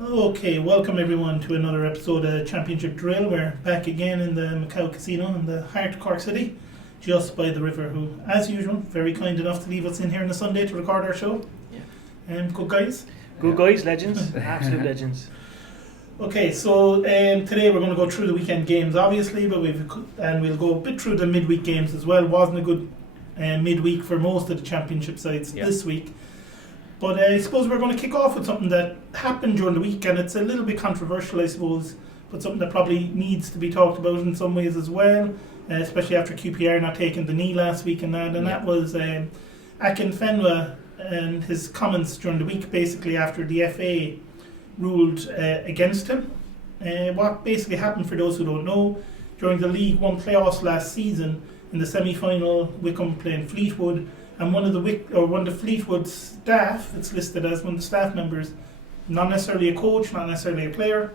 Okay, welcome everyone to another episode of Championship Drill. We're back again in the Macau Casino in the heart of Cork City, just by the river, who, as usual, very kind enough to leave us in here on a Sunday to record our show. Yeah. Good guys? Good guys, legends, absolute legends. Okay, so today we're going to go through the weekend games, obviously, but we'll go a bit through the midweek games as well. Wasn't a good midweek for most of the championship sides this week. But I suppose we're going to kick off with something that happened during the week, and it's a little bit controversial, I suppose, but something that probably needs to be talked about in some ways as well, especially after QPR not taking the knee last week and that. And that was Akinfenwa and his comments during the week, basically after the FA ruled against him. What basically happened, for those who don't know, during the League One playoffs last season, in the semi-final, Wycombe playing Fleetwood, and one of the Fleetwood staff, it's listed as one of the staff members, not necessarily a coach, not necessarily a player,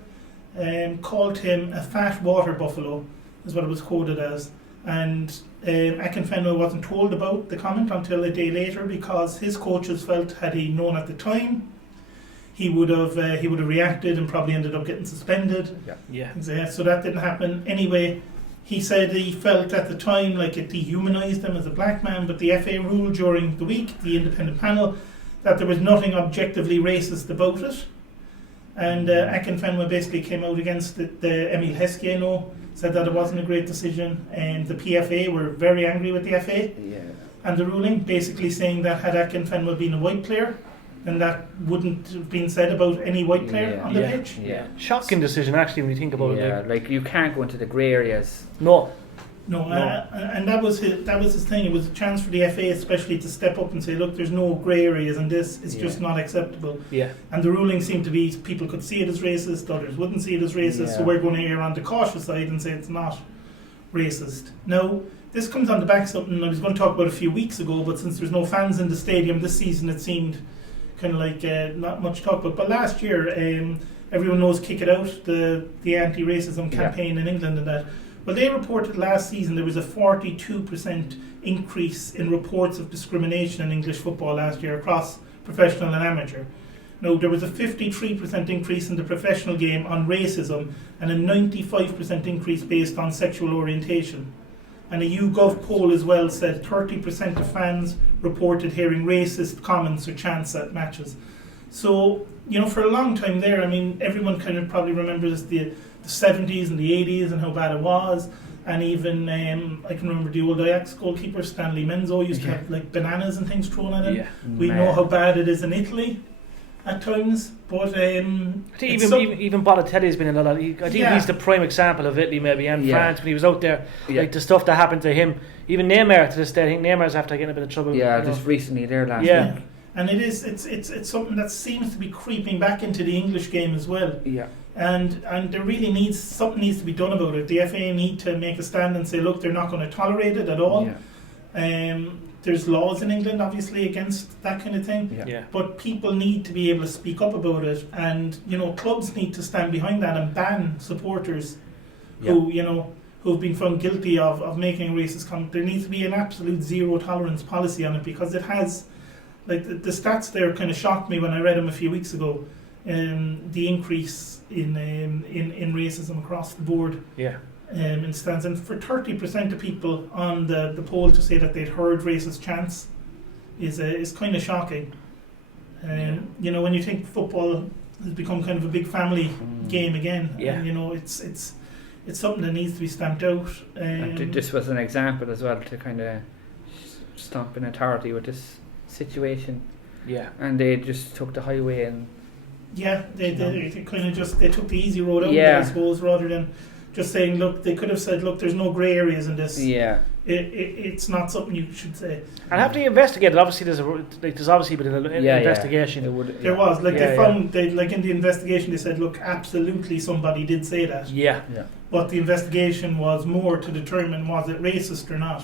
called him a fat water buffalo, is what it was quoted as. And Akinfenwa wasn't told about the comment until a day later, because his coaches felt, had he known at the time, he would have reacted and probably ended up getting suspended. So that didn't happen. Anyway, he said he felt at the time like it dehumanised him as a black man, but the FA ruled during the week, the independent panel, that there was nothing objectively racist about it. And Akinfenwa basically came out against it. The Emile Heskeno said that it wasn't a great decision, and the PFA were very angry with the FA and the ruling, basically saying that had Akinfenwa been a white player, and that wouldn't have been said about any white player on the pitch. Shocking decision, actually, when you think about it. Like you can't go into the grey areas. No. And that was his thing. It was a chance for the FA especially to step up and say, look, there's no grey areas, and this is just not acceptable. And the ruling seemed to be, people could see it as racist, others wouldn't see it as racist, so we're going to err on the cautious side and say it's not racist. Now, this comes on the back of something I was going to talk about a few weeks ago, but since there's no fans in the stadium this season, it seemed kind of like not much talk about. But last year, everyone knows Kick It Out, the anti-racism campaign in England and that. Well, they reported last season there was a 42% increase in reports of discrimination in English football last year across professional and amateur. Now, there was a 53% increase in the professional game on racism and a 95% increase based on sexual orientation. And a YouGov poll as well said 30% of fans reported hearing racist comments or chants at matches. So, for a long time there, I mean, everyone kind of probably remembers the 70s and the 80s and how bad it was. And even, I can remember the old Ajax goalkeeper, Stanley Menzo, used to have like bananas and things thrown at him. We know how bad it is in Italy at times, but I think even Balotelli's been in a lot. I think he's the prime example of Italy, maybe, and France when he was out there. Like the stuff that happened to him, even Neymar to this day. I think Neymar's after getting a bit of trouble. Just recently there last week. And it's something that seems to be creeping back into the English game as well. And there really needs to be done about it. The FA need to make a stand and say, look, they're not going to tolerate it at all. There's laws in England, obviously, against that kind of thing. But people need to be able to speak up about it, and clubs need to stand behind that and ban supporters who've been found guilty of making racist comments. There needs to be an absolute zero tolerance policy on it, because it has, like the stats there kind of shocked me when I read them a few weeks ago. The increase in racism across the board. In stands, and for 30% of people on the poll to say that they'd heard racist chants is kind of shocking. When you think football has become kind of a big family game again, and, it's something that needs to be stamped out. This was an example as well to kind of stomp in authority with this situation. And they just took the highway and they kind of just took the easy road out, I suppose, rather than just saying, look, they could have said, look, there's no grey areas in this. It's not something you should say. And have they investigated? Obviously, there's obviously been an investigation. There was, they found, in the investigation, they said, look, absolutely somebody did say that. But the investigation was more to determine, was it racist or not.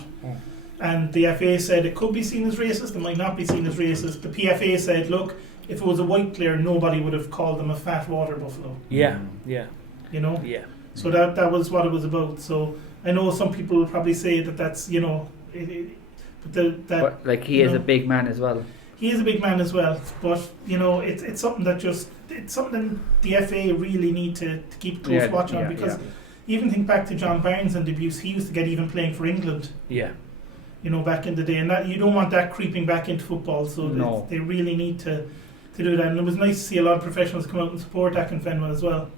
And the FA said it could be seen as racist, it might not be seen as racist. The PFA said, look, if it was a white player, nobody would have called them a fat water buffalo. So that was what it was about. So I know some people will probably say that that's, but like he is a big man as well. he is a big man as well. But it's something that it's something the FA really need to keep close watch on, because even think back to John Barnes and the abuse he used to get even playing for England. Yeah. Back in the day, and that you don't want that creeping back into football. So they really need to do that. And it was nice to see a lot of professionals come out and support Akinfenwa as well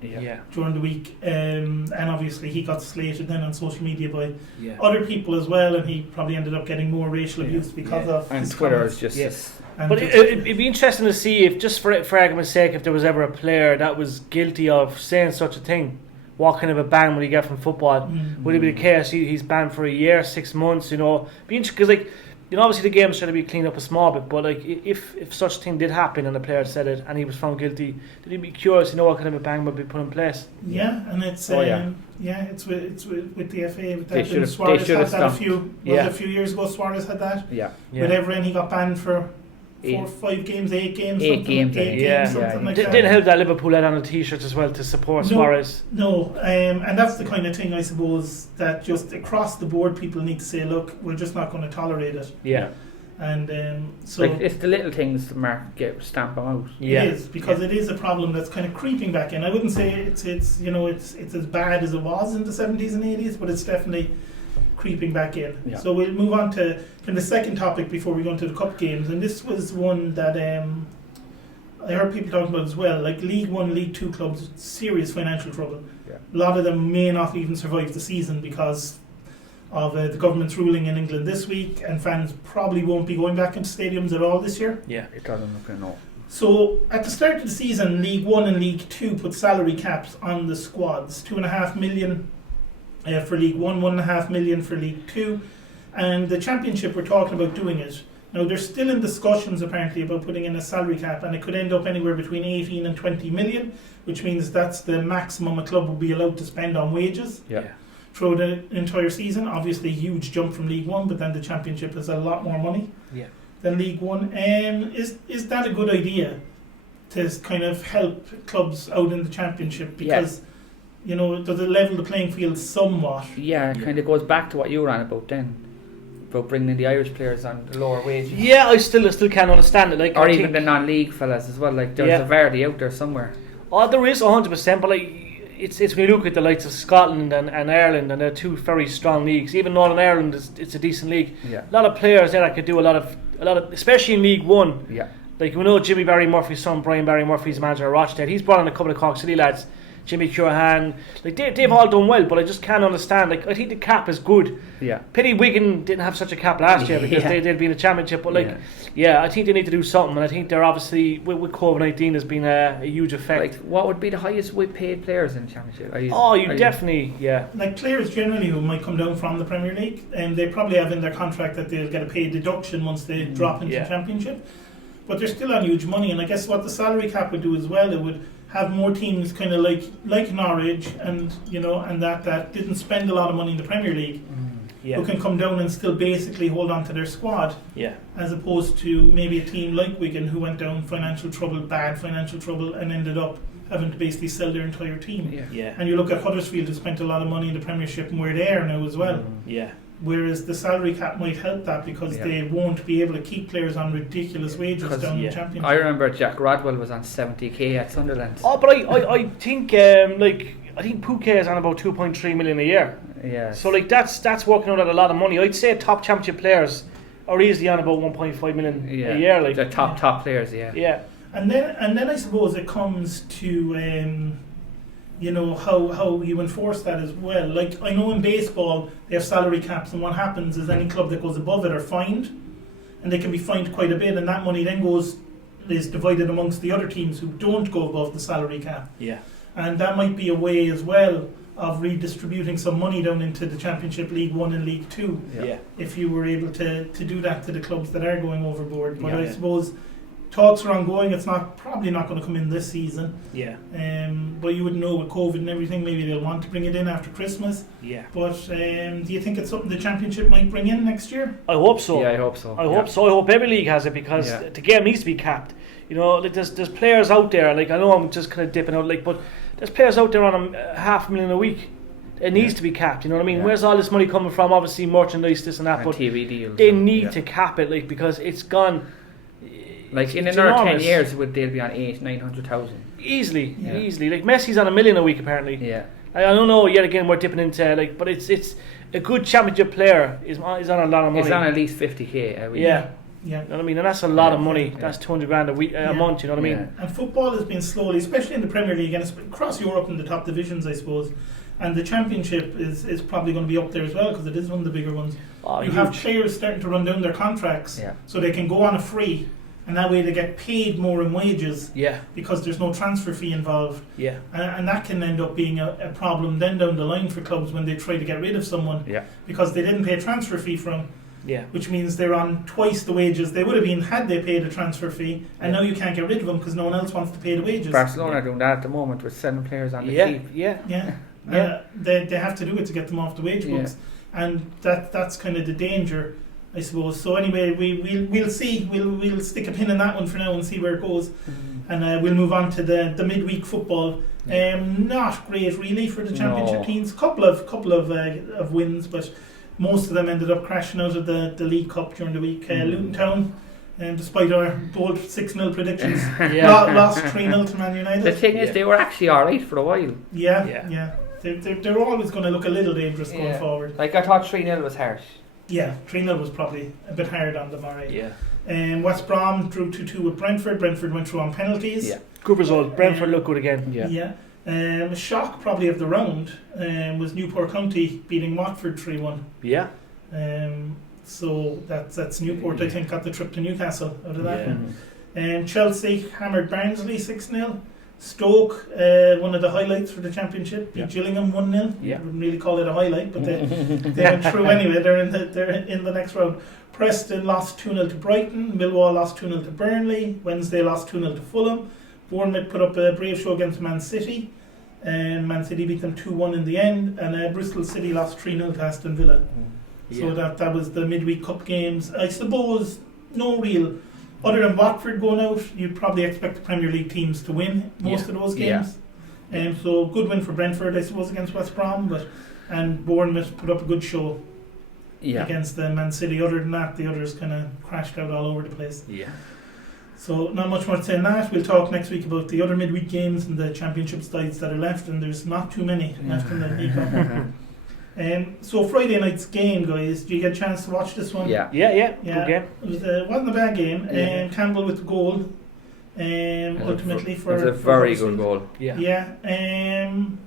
during the week. And obviously he got slated then on social media by other people as well, and he probably ended up getting more racial abuse because of and his Twitter comments. is just but it'd be interesting to see if, just for argument's sake, if there was ever a player that was guilty of saying such a thing, what kind of a ban would he get from football? Would it be the case he's banned for a year, 6 months? Be interesting, because obviously the game's trying to be cleaned up a small bit, but if such a thing did happen and the player said it and he was found guilty, did he be curious to know what kind of a ban would be put in place? Yeah, and it's it's with the FA. With that. They Suarez should had have that a few years ago. Suarez had that. With Everton, he got banned for 4, 5 games, 8 games, something like that. Didn't help that Liverpool had on the t-shirts as well to support Suarez. No, and that's the kind of thing, I suppose, that just across the board people need to say, look, we're just not going to tolerate it. Yeah. And so it's the little things that Mark stamp them out. It is, because it is a problem that's kind of creeping back in. I wouldn't say it's as bad as it was in the 70s and 80s, but it's definitely creeping back in. So we'll move on to the second topic before we go into the cup games, and this was one that I heard people talking about as well. Like League 1, League 2 clubs, serious financial trouble. A lot of them may not even survive the season because of the government's ruling in England this week, and fans probably won't be going back into stadiums at all this year. It doesn't look no. So at the start of the season, League 1 and League 2 put salary caps on the squads, 2.5 million for League 1, 1.5 million for League 2, and the Championship were talking about doing it. Now they're still in discussions apparently about putting in a salary cap, and it could end up anywhere between 18 and 20 million, which means that's the maximum a club will be allowed to spend on wages throughout the entire season. Obviously a huge jump from League 1, but then the Championship has a lot more money than League 1. Is that a good idea to kind of help clubs out in the Championship? Because does it level the playing field somewhat? It kind of goes back to what you were on about then, about bringing in the Irish players on lower wages. Yeah, I still can't understand it. Or even the non-league fellas as well. Like there's a Vardy out there somewhere. Oh, there is 100%, but it's when you look at the likes of Scotland and Ireland, and they're two very strong leagues. Even Northern Ireland it's a decent league. A lot of players there that could do a lot of, especially in League 1. Like we know Jimmy Barry Murphy's son, Brian Barry Murphy's manager at Rochdale. He's brought in a couple of Cork City lads. Jimmy Curran, they've all done well, but I just can't understand. I think the cap is good. Pity Wigan didn't have such a cap last year because they'd been a championship. But I think they need to do something, and I think they're obviously with COVID-19 has been a huge effect. What would be the highest paid players in the championship? Definitely. Like players generally who might come down from the Premier League, and they probably have in their contract that they'll get a paid deduction once they drop into the championship. But they're still on huge money, and I guess what the salary cap would do as well, it would have more teams kind of like Norwich and that didn't spend a lot of money in the Premier League, who can come down and still basically hold on to their squad, as opposed to maybe a team like Wigan who went down bad financial trouble, and ended up having to basically sell their entire team. And you look at Huddersfield, who spent a lot of money in the Premiership and where they are now as well. Whereas the salary cap might help that, because they won't be able to keep players on ridiculous wages down in the Championship. I remember Jack Rodwell was on 70k at Sunderland. Oh, but I think I think Pouquet is on about 2.3 million a year. So that's working out at a lot of money. I'd say top Championship players are easily on about 1.5 million a year. The top players. And then I suppose it comes to how you enforce that as well. Like I know in baseball they have salary caps, and what happens is any club that goes above it are fined, and they can be fined quite a bit, and that money then is divided amongst the other teams who don't go above the salary cap. And that might be a way as well of redistributing some money down into the Championship, League 1 and League 2. If you were able to do that to the clubs that are going overboard. But I suppose talks are ongoing. It's probably not going to come in this season. But you wouldn't know with COVID and everything. Maybe they'll want to bring it in after Christmas. But do you think it's something the Championship might bring in next year? I hope so. I hope so. I hope so. I hope every league has it, because the game needs to be capped. There's players out there. Like I know I'm just kind of dipping out. But there's players out there on $500,000 a week. It needs to be capped. You know what I mean? Where's all this money coming from? Obviously merchandise, this and that. And but TV deals. They need to cap it, because it's gone. Like in another 10 years, they'll be on 800,000-900,000 easily. Like Messi's on $1 million a week apparently. Yeah, I don't know. Yet again, we're dipping into but it's a good championship player is on a lot of money. He's on at least 50k a week. Yeah. You know what I mean? And that's a lot of money. Yeah. That's 200 grand a week, a month, you know what I mean? And football has been slowly, especially in the Premier League and across Europe in the top divisions, I suppose. And the Championship is probably going to be up there as well because it is one of the bigger ones. You have players starting to run down their contracts so they can go on a free, and that way they get paid more in wages because there's no transfer fee involved. And that can end up being a problem then down the line for clubs when they try to get rid of someone because they didn't pay a transfer fee for them. Which means they're on twice the wages they would have been had they paid a transfer fee, and now you can't get rid of them because no one else wants to pay the wages. Barcelona are doing that at the moment with selling players on the cheap. They have to do it to get them off the wage books, and that's kind of the danger, I suppose. So anyway, we'll see. We'll stick a pin in that one for now and see where it goes, and we'll move on to the midweek football. Not great really for the Championship teams. Couple of wins, but most of them ended up crashing out of the League Cup during the week. Luton Town, despite our bold 6-0 predictions, lost 3-0 to Man United. The thing is, they were actually alright for a while. They're always going to look a little dangerous going forward. Like I thought 3-0 was harsh. Yeah, 3-0 was probably a bit hard on them, alright. West Brom drew 2-2 with Brentford. Brentford went through on penalties. Good result. Brentford look good again. Shock probably of the round was Newport County beating Watford 3-1. So that's Newport, I think, got the trip to Newcastle out of that one. Chelsea hammered Barnsley 6-0. Stoke, one of the highlights for the Championship, beat Gillingham 1-0. Wouldn't really call it a highlight, but they went through anyway. They're in the next round. Preston lost 2-0 to Brighton. Millwall lost 2-0 to Burnley. Wednesday lost 2-0 to Fulham. Bournemouth put up a brave show against Man City. Man City beat them 2-1 in the end, and Bristol City lost 3-0 to Aston Villa. So that was the midweek cup games. I suppose no real, other than Watford going out, you'd probably expect the Premier League teams to win most of those games. So good win for Brentford, I suppose, against West Brom, and Bournemouth put up a good show against Man City. Other than that, the others kind of crashed out all over the place. So not much more to say on that. We'll talk next week about the other midweek games and the Championship sides that are left, and there's not too many left in the League Cup. So Friday night's game, guys, did you get a chance to watch this one? Good game. It wasn't a bad game. Campbell with the goal, ultimately for. It was a very good goal. And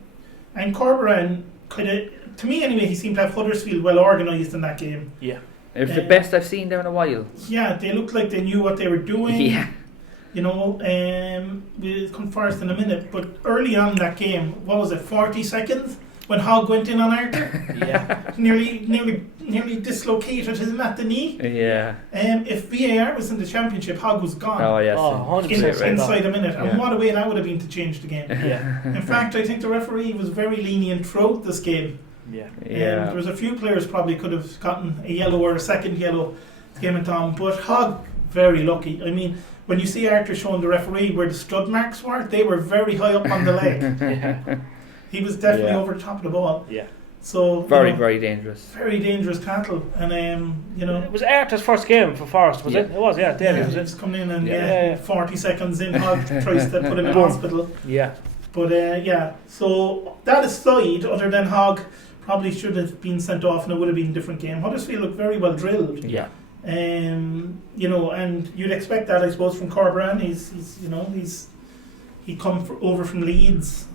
Corberan kind of, to me anyway, he seemed to have Huddersfield well organised in that game. It was the best I've seen them in a while. They looked like they knew what they were doing. You know, we'll come first in a minute, but early on in that game, what was it, 40 seconds? When Hogg went in on Arthur, nearly dislocated him at the knee. If VAR was in the Championship, Hogg was gone. 100% inside a minute. And what a way that would have been to change the game. In fact, I think the referee was very lenient throughout this game. There was a few players probably could have gotten a yellow or a second yellow game went on, but Hogg very lucky. I mean, when you see Arthur showing the referee where the stud marks were, they were very high up on the leg. He was definitely over the top of the ball. So very dangerous. Very dangerous tackle. And it was Arthur's first game for Forest, was it? It was, David was coming in and 40 seconds in, Hogg tries to put him in hospital. But so that aside, other than Hogg probably should have been sent off and it would have been a different game. Huddersfield looked very well drilled. And you'd expect that, I suppose, from Corberan. He come over from Leeds.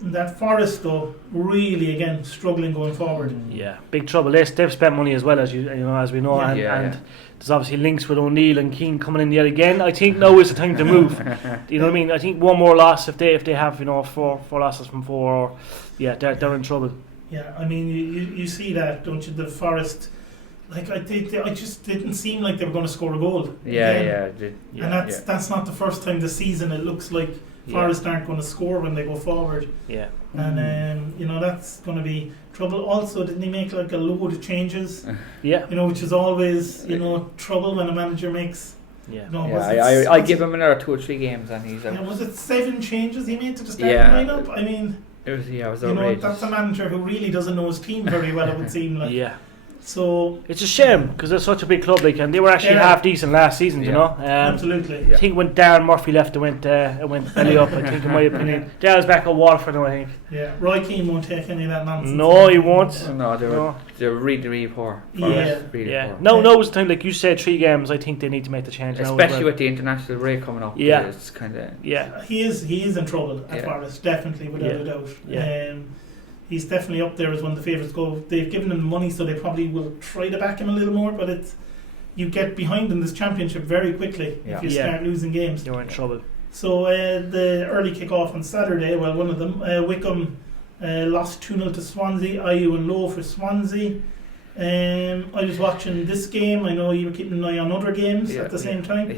That Forest though really again struggling going forward. Big trouble. They've spent money as well, as we know, and there's obviously links with O'Neill and Keane coming in yet again. I think now is the time to move. You know what I mean? I think one more loss if they have four losses from four, they're in trouble. I mean you see that, don't you? The Forest, like I just didn't seem like they were going to score a goal. And that's not the first time this season it looks like Forest aren't going to score when they go forward. And that's going to be trouble. Also, didn't he make like a load of changes? Which is always trouble when a manager makes. I give him another 2 or 3 games and he's out. Was it 7 changes he made to the starting lineup? I mean, it was outrageous. That's a manager who really doesn't know his team very well. It would seem like. So it's a shame because they're such a big club, and they were actually half decent last season. You know, absolutely. I think when Darren Murphy left, it went belly up. I think, in my opinion, Darren's back at Waterford now. I think. Yeah, Roy Keane won't take any of that nonsense. No, he won't. No, they're really poor. Yeah. No, was the time, like you said, 3 games. I think they need to make the change, especially with the international break coming up. Yeah, it's kind of He is in trouble at Forest, definitely, without a doubt. Yeah. He's definitely up there as one of the favourites. They've given him money, so they probably will try to back him a little more. But you get behind in this championship very quickly if you start losing games. You're in trouble. So the early kick-off on Saturday, one of them, Wickham lost 2-0 to Swansea. IU and low for Swansea. I was watching this game. I know you were keeping an eye on other games at the same time.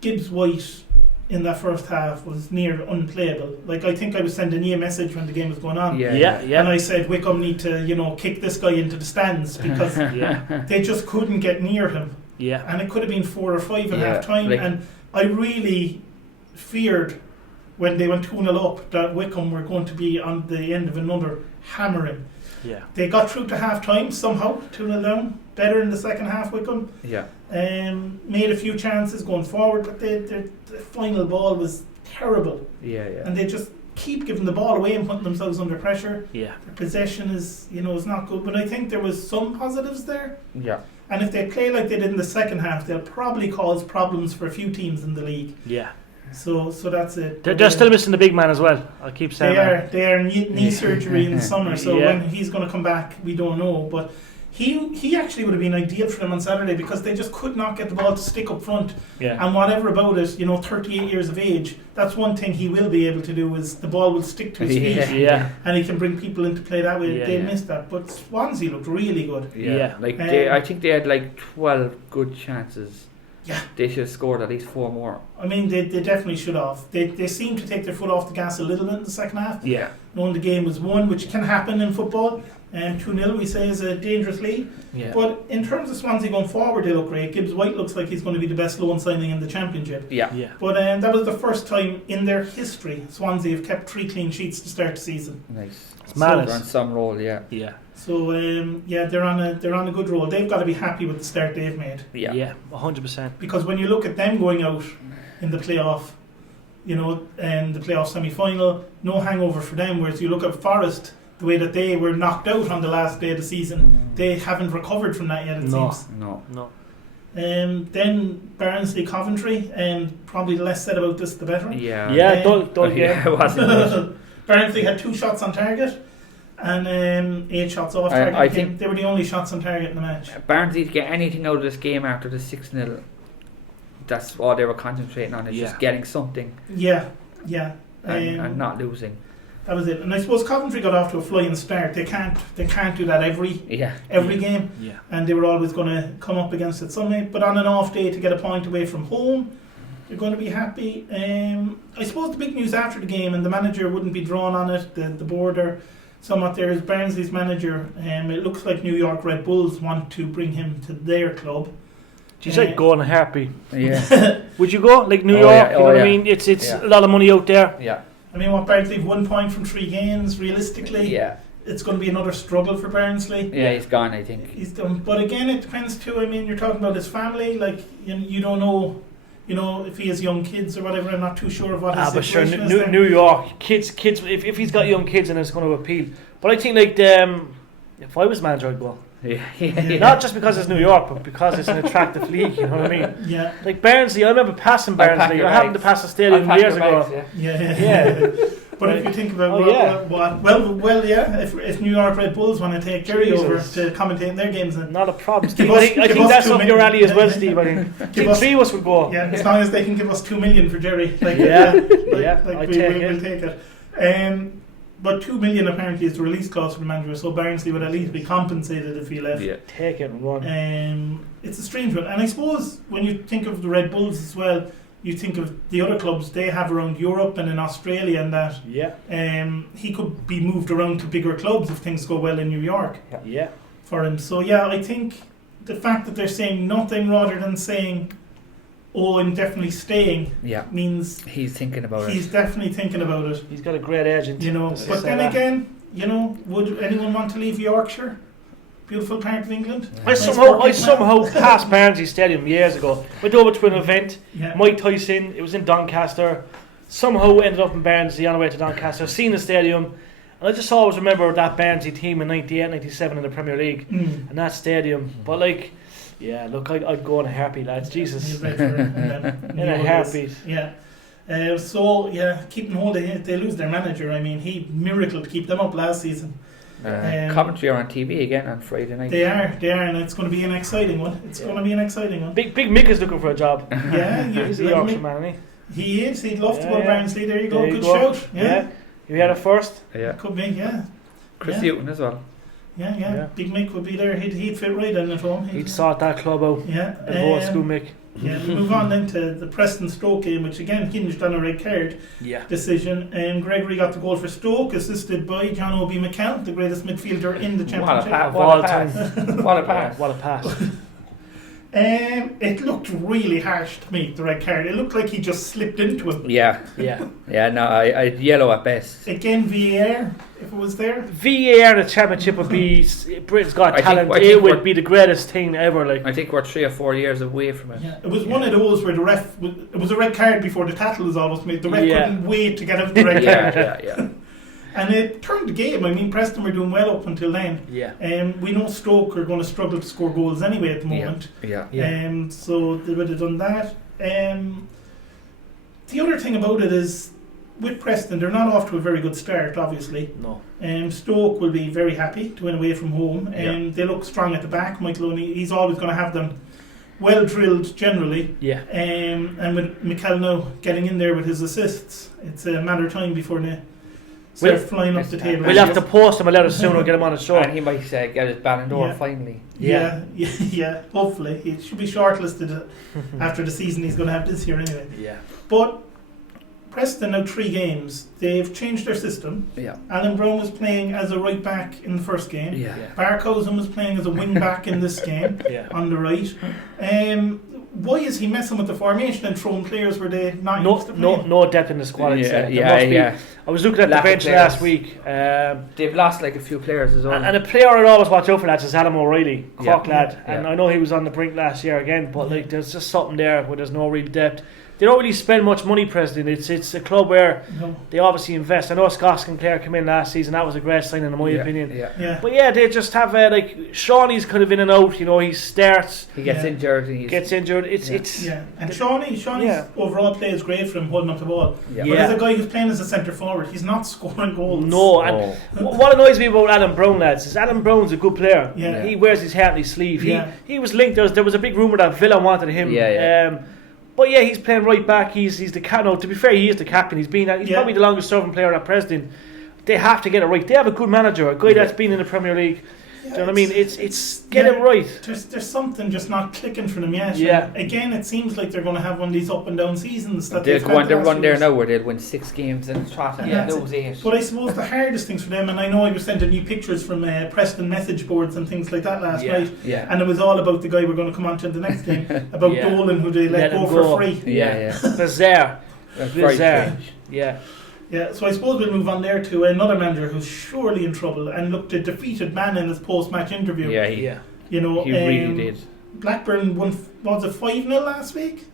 Gibbs White in that first half was near unplayable. Like, I think I was sending you a message when the game was going on. And I said Wickham need to, kick this guy into the stands because they just couldn't get near him. And it could have been 4 or 5 at half time. And I really feared when they went 2-0 up that Wickham were going to be on the end of another hammering. They got through to half time somehow, 2-0 down. Better in the second half, Wickham. Made a few chances going forward, but the final ball was terrible. And they just keep giving the ball away and putting themselves under pressure. Their possession is not good, but I think there was some positives there. And if they play like they did in the second half, they'll probably cause problems for a few teams in the league. So that's it. They're still missing the big man as well. I'll keep saying they are knee surgery in the summer, so when he's going to come back, we don't know. But he actually would have been ideal for them on Saturday because they just could not get the ball to stick up front. And whatever about it, 38 years of age, that's one thing he will be able to do is the ball will stick to his feet. And he can bring people into play that way. They missed that, but Swansea looked really good. I think they had like 12 good chances. They should have scored at least 4 more. I mean, they definitely should have. They seemed to take their foot off the gas a little bit in the second half. Knowing the game was won, which can happen in football. 2-0 we say is a dangerous lead. But in terms of Swansea going forward, they look great. Gibbs White looks like he's going to be the best loan signing in the Championship. But that was the first time in their history Swansea have kept 3 clean sheets to start the season. Nice. It's mad. They're on some roll, So they're on a good roll. They've got to be happy with the start they've made. 100%. Because when you look at them going out in the playoff, and the playoff semi-final, no hangover for them. Whereas you look at Forest, the way that they were knocked out on the last day of the season, they haven't recovered from that yet. It seems. No. Then Barnsley, Coventry, and probably the less said about this, the better. It wasn't. Barnsley had 2 shots on target. And 8 shots off target. I think they were the only shots on target in the match. Barnsley to get anything out of this game after the 6-0, that's all they were concentrating on, is just getting something. And not losing. That was it. And I suppose Coventry got off to a flying start. They can't do that every game. And they were always going to come up against it Sunday. But on an off day to get a point away from home, they're going to be happy. I suppose the big news after the game, and the manager wouldn't be drawn on it, the board are somewhat there, is Barnsley's manager. It looks like New York Red Bulls want to bring him to their club. She's like going happy. Would you go? Like New York, you know what I mean? It's a lot of money out there. I mean, Barnsley have 1 point from 3 games, realistically. It's going to be another struggle for Barnsley. He's gone, I think. He's done. But again, it depends too. I mean, you're talking about his family. Like, you don't know, if he has young kids or whatever. I'm not too sure of what his situation is. New York, kids. If he's got young kids, and it's going to appeal. But I think, like, if I was manager, I'd go. Not just because it's New York, but because it's an attractive league, you know what I mean? Like Barnsley, I remember passing Barnsley. I happened to pass the stadium years ago. But if you think about if New York Red Bulls want to take Jerry over to commentate in their games, then not a problem. Steve, I think that's up your alley as well, Steve. I think 3 of us would go. As long as they can give us $2 million for Jerry, we'll take it. But $2 million apparently is the release clause for the manager, so Barnsley would at least be compensated if he left. Take it and run. It's a strange one, and I suppose when you think of the Red Bulls as well, you think of the other clubs they have around Europe and in Australia, and that he could be moved around to bigger clubs if things go well in New York. For him. So I think the fact that they're saying nothing rather than saying, "Oh, I'm definitely staying," means he's thinking about it. He's definitely thinking about it. He's got a great agent. But then again, would anyone want to leave Yorkshire? beautiful part of England. I somehow passed Barnsley Stadium years ago. Went over to an event. Mike Tyson. It was in Doncaster. Somehow ended up in Barnsley on the way to Doncaster. Seen the stadium. And I just always remember that Barnsley team in 98, 97 in the Premier League. And that stadium. But like, yeah, look, I'd go in a heartbeat, lads. Jesus. In a heartbeat. Yeah. Keeping hold of it, they lose their manager. I mean, he miracle to keep them up last season. Coventry are on TV again on Friday night. They are, and it's going to be an exciting one. Going to be an exciting one. Big Mick is looking for a job. He's a Yorkshire man, isn't he? He is. He'd love to go to Barnsley. There you go. Good shout. Yeah. You had it first? Yeah. Could be. Yeah. Chris Houghton as well. Yeah. Big Mick would be there. He'd fit right in at home. He'd sort that club out. Yeah. The old school Mick. Yeah, we move on then to the Preston Stoke game, which again hinged on a red card decision. Gregory got the goal for Stoke, assisted by John Obi Mikels, the greatest midfielder in the Championship. What a pass. What a pass. It looked really harsh to me, the red card. It looked like he just slipped into it. Yeah, no, I'd yellow at best. Again, VAR, if it was there. VAR in the Championship would be Britain's Got Talent. It would be the greatest thing ever. Like, I think we're 3 or 4 years away from it. Yeah, it was one of those where the ref, it was a red card before the tackle was almost made. The ref couldn't wait to get out the red card. Yeah. And it turned the game. I mean, Preston were doing well up until then. We know Stoke are going to struggle to score goals anyway at the moment. So they would have done that. The other thing about it is, with Preston, they're not off to a very good start, obviously. No. Stoke will be very happy to win away from home. They look strong at the back. Michael, he's always going to have them well drilled generally. And with Mikels now getting in there with his assists, it's a matter of time before they start flying up the table. We'll have to post him a letter soon or get him on the show. And he might get his Ballon d'Or finally. Yeah, hopefully. He should be shortlisted after the season he's going to have this year anyway. But Preston now 3 games. They've changed their system. Alan Brown was playing as a right back in the first game. Barkhausen was playing as a wing back in this game on the right. Why is he messing with the formation and throwing players where they not used to play? No depth in the squad. I was looking at the bench last week. They've lost like a few players as well. And a player I'd always watch out for, lads, is Adam O'Reilly, Cork lad. And I know he was on the brink last year again, but like there's just something there where there's no real depth. They don't really spend much money, Preston. It's a club where they obviously invest. I know Scott Sinclair came in last season. That was a great signing in my opinion. But they just have like Shawnee's kind of in and out. You know, he starts. He gets injured. And Shawnee's overall play is great for him holding up the ball. But as a guy who's playing as a centre forward, he's not scoring goals. No, and what annoys me about Adam Brown, lads, is Adam Brown's a good player. He wears his heart on his sleeve. He was linked. There was a big rumour that Villa wanted him. But he's playing right back. He's the captain. To be fair, he is the captain. He's probably the longest serving player at Preston. They have to get it right. They have a good manager, a guy that's been in the Premier League. Do you know what I mean? It's get it right. There's something just not clicking for them yet. Again, it seems like they're going to have one of these up and down seasons. They'll go on their run there now where they'll win 6 games in a trot and lose 8. But I suppose the hardest things for them, and I know I was sending you pictures from Preston message boards and things like that last night, and it was all about the guy we're going to come on to in the next game, about Dolan, who they let go for free. Bizarre. So I suppose we'll move on there to another manager who's surely in trouble and looked a defeated man in his post-match interview. He really did. Blackburn won, was it 5-0 last week?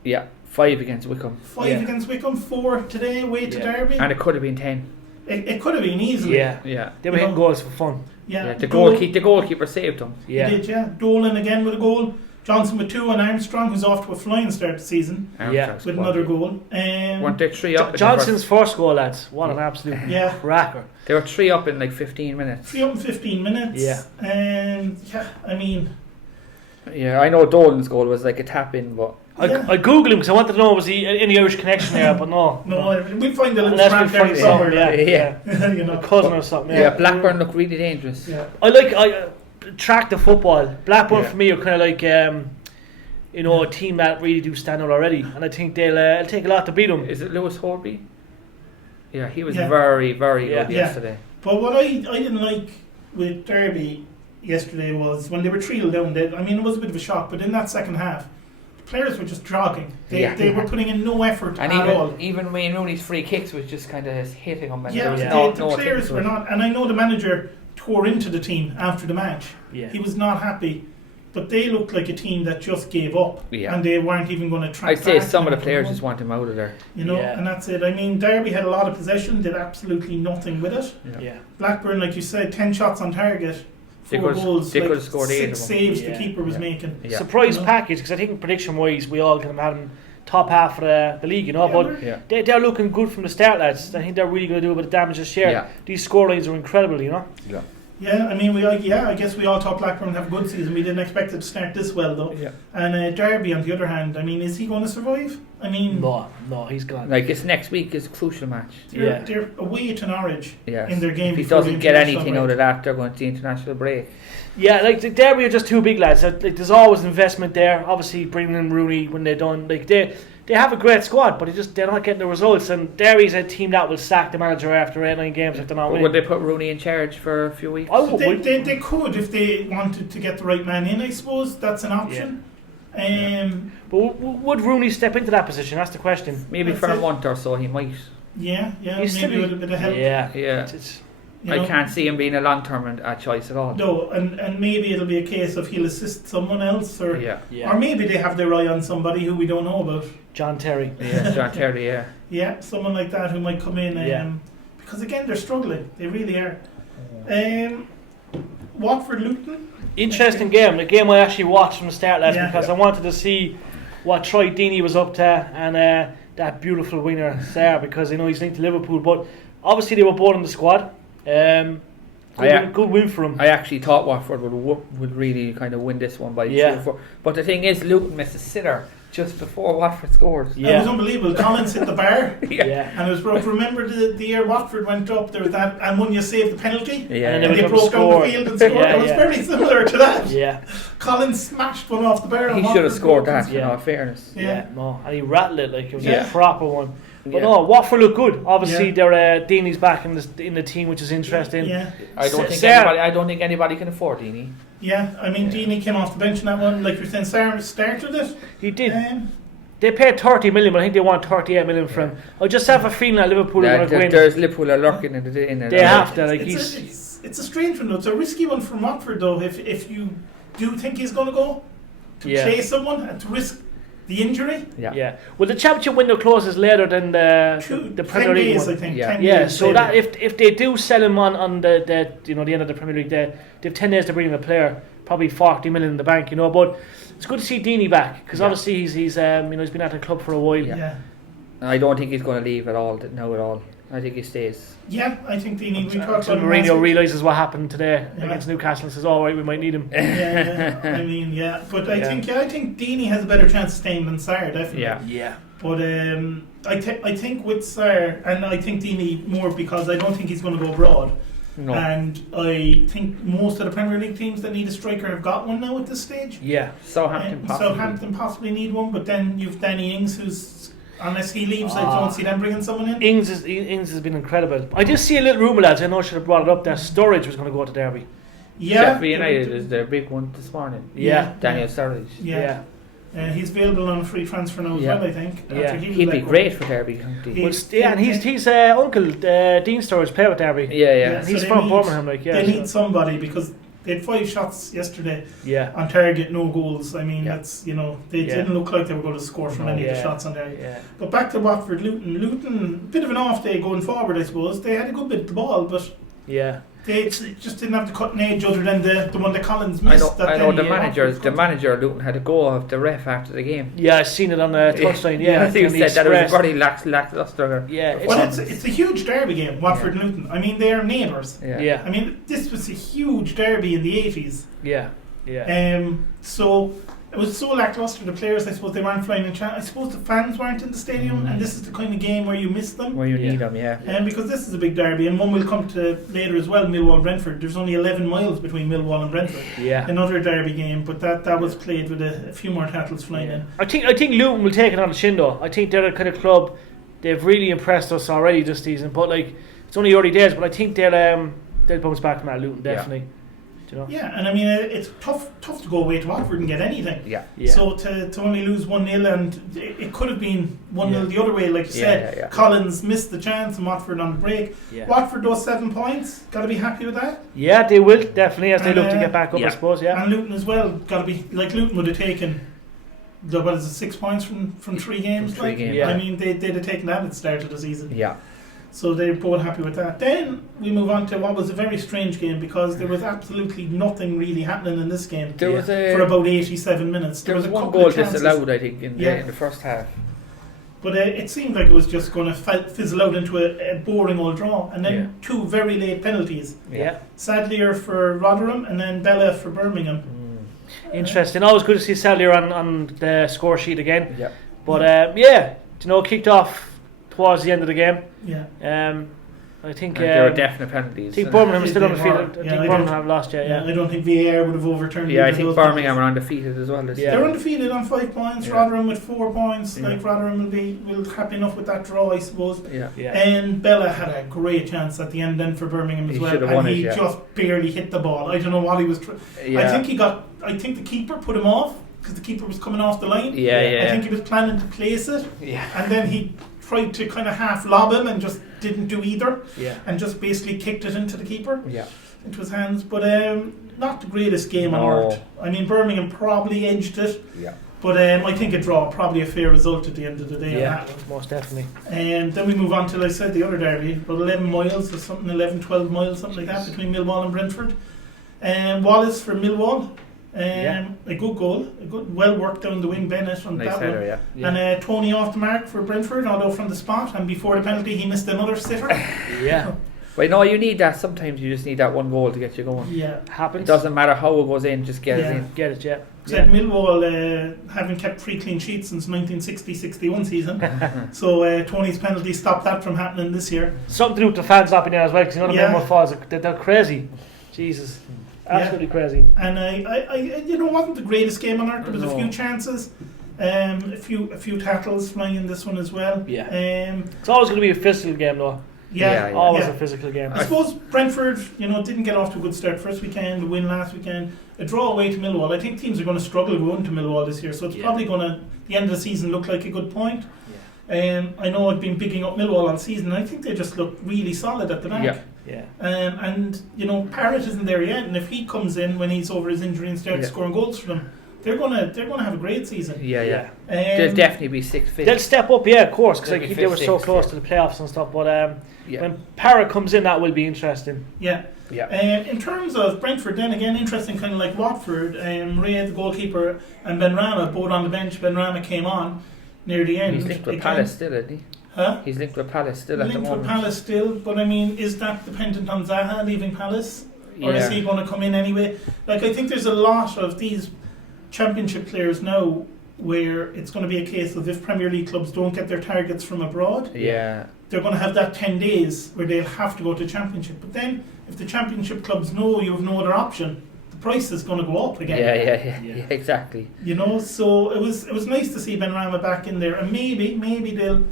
5 against Wycombe. 5 against Wycombe, 4 today, away to Derby. And it could have been 10. It could have been easily. They were hitting goals for fun. The goalkeeper saved them. He did, Dolan again with a goal. Johnson with 2 and Armstrong, who's off to a flying start to the season, with another goal. Weren't they 3 up? Johnson's first goal, lads. What an absolute cracker. They were 3 up in like 15 minutes. 3 up in 15 minutes. And I know Dolan's goal was like a tap in, but I googled him because I wanted to know was he any Irish connection there, but no. We'll find a little scrap there somewhere. A cousin or something. Blackburn look really dangerous. I track the football. Blackburn for me are kind of like a team that really do stand out already, and I think they'll take a lot to beat them. Is it Lewis Horby? Yeah, he was very, very good yesterday. But what I didn't like with Derby yesterday was when they were 3-0 down. It was a bit of a shock, but in that second half, the players were just jogging. They were putting in no effort at all. Even Wayne Rooney's free kicks was just kind of hitting them. And the players were not. And I know the manager tore into the team after the match. Yeah. He was not happy. But they looked like a team that just gave up, and they weren't even going to try. I'd say some of the players just want him out of there. You know, and that's it. I mean, Derby had a lot of possession, did absolutely nothing with it. Yeah. Blackburn, like you said, 10 shots on target, 4 goals, they could have scored 6 saves the keeper was making. Yeah. Surprise package, because I think prediction-wise, we all kind of had him top half of the league, you know, but they're looking good from the start, lads. I think they're really going to do a bit of damage this year. Yeah. These scorelines are incredible, you know. Yeah. Yeah, I mean, I guess we all thought Blackburn would have a good season. We didn't expect it to start this well, though. Yeah. And Derby, on the other hand, I mean, is he going to survive? I mean... No, he's gone. Like, it's next week is a crucial match. They're away to Norwich in their game. If he doesn't get anything out of that, they're going to the international break. Yeah, like, the Derby are just two big lads. Like, there's always investment there. Obviously, bringing in Rooney when they're done. Like, they have a great squad, but they're not getting the results. And Derry's a team that will sack the manager after 8-9 games if they're not winning. Would they put Rooney in charge for a few weeks? They could if they wanted to get the right man in, I suppose. That's an option. But would Rooney step into that position? That's the question. Maybe for a month or so he might. Yeah, maybe with a bit of help. Yeah. I can't see him being a long-term choice at all. No, and maybe it'll be a case of he'll assist someone else, or maybe they have their eye on somebody who we don't know about. John Terry. Yeah, John Terry, yeah, someone like that who might come in. Because again, they're struggling. They really are. Watford Luton. Interesting game. A game I actually watched from the start last because I wanted to see what Troy Deeney was up to and that beautiful winner there, because I know he's linked to Liverpool. But obviously they were both in the squad. Good win for him. I actually thought Watford would really kind of win this one by 2-4. But the thing is, Luton missed a sitter just before Watford scored. It was unbelievable. Collins hit the bar. And it was broke. Remember the year Watford went up, there was that, and when you saved the penalty, and they broke down the field and scored. It was very similar to that. Yeah. Collins smashed one off the bar. He should have scored that, in all fairness. No, and he rattled it like it was a proper one. But no, Watford look good. Obviously, they're Deeney's back in the team, which is interesting. I don't think anybody can afford Deeney. Yeah, I mean, Deeney came off the bench in that one. Like you're saying, Sarr started it. He did. They paid 30 million, but I think they want 38 million for him. I just have a feeling that Liverpool are going to win. There's Liverpool are lurking in it. They have to. Like it's a strange one, though. It's a risky one from Watford, though. If you do think he's going to go to play someone and to risk the injury. Yeah. Well, the championship window closes later than the Premier League days, one. I think. Yeah. So that if they do sell him on the end of the Premier League, they have 10 days to bring in a player, probably 40 million in the bank, But it's good to see Deeney back, because obviously he's he's been at the club for a while. Yeah. I don't think he's going to leave at all. I think he stays. Yeah, I think Deeney. We talked about Mourinho realises what happened today against Newcastle and says, "All right, we might need him." I mean, but I think Deeney has a better chance of staying than Sarr, definitely. Yeah. But I think with Sarr, and I think Deeney more because I don't think he's going to go abroad. No. And I think most of the Premier League teams that need a striker have got one now at this stage. Yeah. Southampton possibly need one, but then you've Danny Ings, who's, unless he leaves, I don't see them bringing someone in. Ings has been incredible. I did see a little rumour, lads, I know I should have brought it up, that Sturridge was going to go to Derby. Yeah. Sheffield United is their big one this morning. Yeah. Daniel Sturridge. Yeah. He's available on a free transfer now as well, I think. Yeah. He'd be great for Derby. And he's Uncle Dean Sturridge play with Derby. Yeah. And he's from Birmingham, They need somebody, because they had 5 shots yesterday on target, no goals. I mean, that's, they didn't look like they were going to score from any of the shots on target. Yeah. But back to Watford, Luton, bit of an off day going forward, I suppose. They had a good bit of the ball, but they just didn't have the cutting edge other than the one that Collins missed. I know the manager Luton had a go of the ref after the game. Yeah, I seen it on the touchline. Yeah, I think he said that it was very lacklustre. Yeah, it's a huge derby game, Watford and Luton. I mean, they are neighbours. Yeah. I mean, this was a huge derby in the 80s. Yeah. So it was so lacklustre. The players, I suppose, they weren't flying in chat. I suppose the fans weren't in the stadium, and this is the kind of game where you miss them. Where you need them, because this is a big derby, and one we'll come to later as well, Millwall-Brentford. There's only 11 miles between Millwall and Brentford. Yeah. Another derby game, but that was played with a few more tattles flying in. I think Luton will take it on the chin, though. I think they're the kind of club, they've really impressed us already this season, but it's only early days, but I think they'll bounce back from that, Luton, definitely. You know? Yeah, and I mean it's tough to go away to Watford and get anything. Yeah. So to only lose 1-0, and it could have been 1-0 the other way, like you said. Yeah. Collins missed the chance, and Watford on the break. Yeah. Watford those 7 points. Got to be happy with that. Yeah, they will definitely as they look to get back up. I suppose. Yeah. And Luton as well. Got to be like Luton would have taken. What is it, 6 points from 3 games? From 3 games. Yeah. I mean they'd have taken that at the start of the season. Yeah. So they're both happy with that. Then we move on to what was a very strange game, because there was absolutely nothing really happening in this game. There was for about 87 minutes. There was one goal disallowed, I think, in the first half. But it seemed like it was just going to fizzle out into a boring old draw. And then 2 very late penalties. Yeah. Sadlier for Rotherham and then Bella for Birmingham. Interesting. Always good to see Sadlier on the score sheet again. Yeah. But kicked off towards the end of the game. Yeah. I think there were definite penalties. I think Birmingham is still undefeated. I think Birmingham have lost yet. Yeah, I don't think VAR would have overturned. Yeah, I think Birmingham are undefeated as well. They're undefeated on 5 points. Yeah. Rotherham with 4 points. Yeah. Like Rotherham will be happy enough with that draw, I suppose. Yeah. And Bella had a great chance at the end then for Birmingham as well, and he just barely hit the ball. I don't know what he was. I think the keeper put him off because the keeper was coming off the line. I think he was planning to place it. Yeah. And then he tried to kind of half lob him and just didn't do either. Yeah. And just basically kicked it into the keeper. Yeah. Into his hands. But not the greatest game on earth. I mean, Birmingham probably edged it. Yeah. But I think a draw, probably a fair result at the end of the day. Yeah, most definitely. And then we move on to, like I said, the other derby, about 11 miles or something, 11, 12 miles, something like that, between Millwall and Brentford. Wallace for Millwall. A good goal, a good, well worked down the wing, Bennett on that one. And Tony off the mark for Brentford, although from the spot, and before the penalty he missed another sitter. Well, no, you need that. Sometimes you just need that one goal to get you going. Yeah, happens. It doesn't matter how it goes in, just get it in. Get it, Said Millwall having kept 3 clean sheets since 1960-61 season. So Tony's penalty stopped that from happening this year. Something to do with the fans up in there as well, because you know the Millwall falls, they're crazy. Jesus. Absolutely crazy. And I wasn't the greatest game on earth. There was a few chances, a few tackles flying in this one as well. Yeah. It's always going to be a physical game, though. Always a physical game. I suppose Brentford, didn't get off to a good start first weekend. The win last weekend, a draw away to Millwall. I think teams are going to struggle going to Millwall this year, so it's probably going to the end of the season look like a good point. I know I've been bigging up Millwall all season. I think they just look really solid at the back. And Parrott isn't there yet, and if he comes in when he's over his injury and starts scoring goals for them, they're gonna have a great season. They'll definitely be 6th. They'll step up, of course, because they were so close to the playoffs and stuff. But when Parrott comes in, that will be interesting. In terms of Brentford, then again, interesting, kind of like Watford. Ray, the goalkeeper, and Benrahma both on the bench. Benrahma came on near the end. He's linked with Palace still, isn't he? Huh? He's linked with Palace still at the moment. Linked with Palace still, but I mean, is that dependent on Zaha leaving Palace? Or is he going to come in anyway? Like, I think there's a lot of these Championship players now where it's going to be a case of if Premier League clubs don't get their targets from abroad, they're going to have that 10 days where they'll have to go to Championship. But then, if the Championship clubs know you have no other option, the price is going to go up again. Yeah, exactly. So it was nice to see Benrahma back in there, and maybe they'll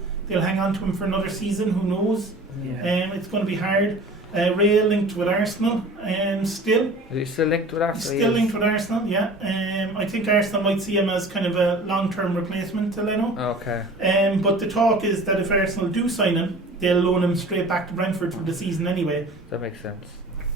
hang on to him for another season. Who knows? It's going to be hard. Ray linked with Arsenal, still. Is he still linked with Arsenal? Still linked with Arsenal, I think Arsenal might see him as kind of a long-term replacement to Leno. Okay. But the talk is that if Arsenal do sign him, they'll loan him straight back to Brentford for the season anyway. That makes sense.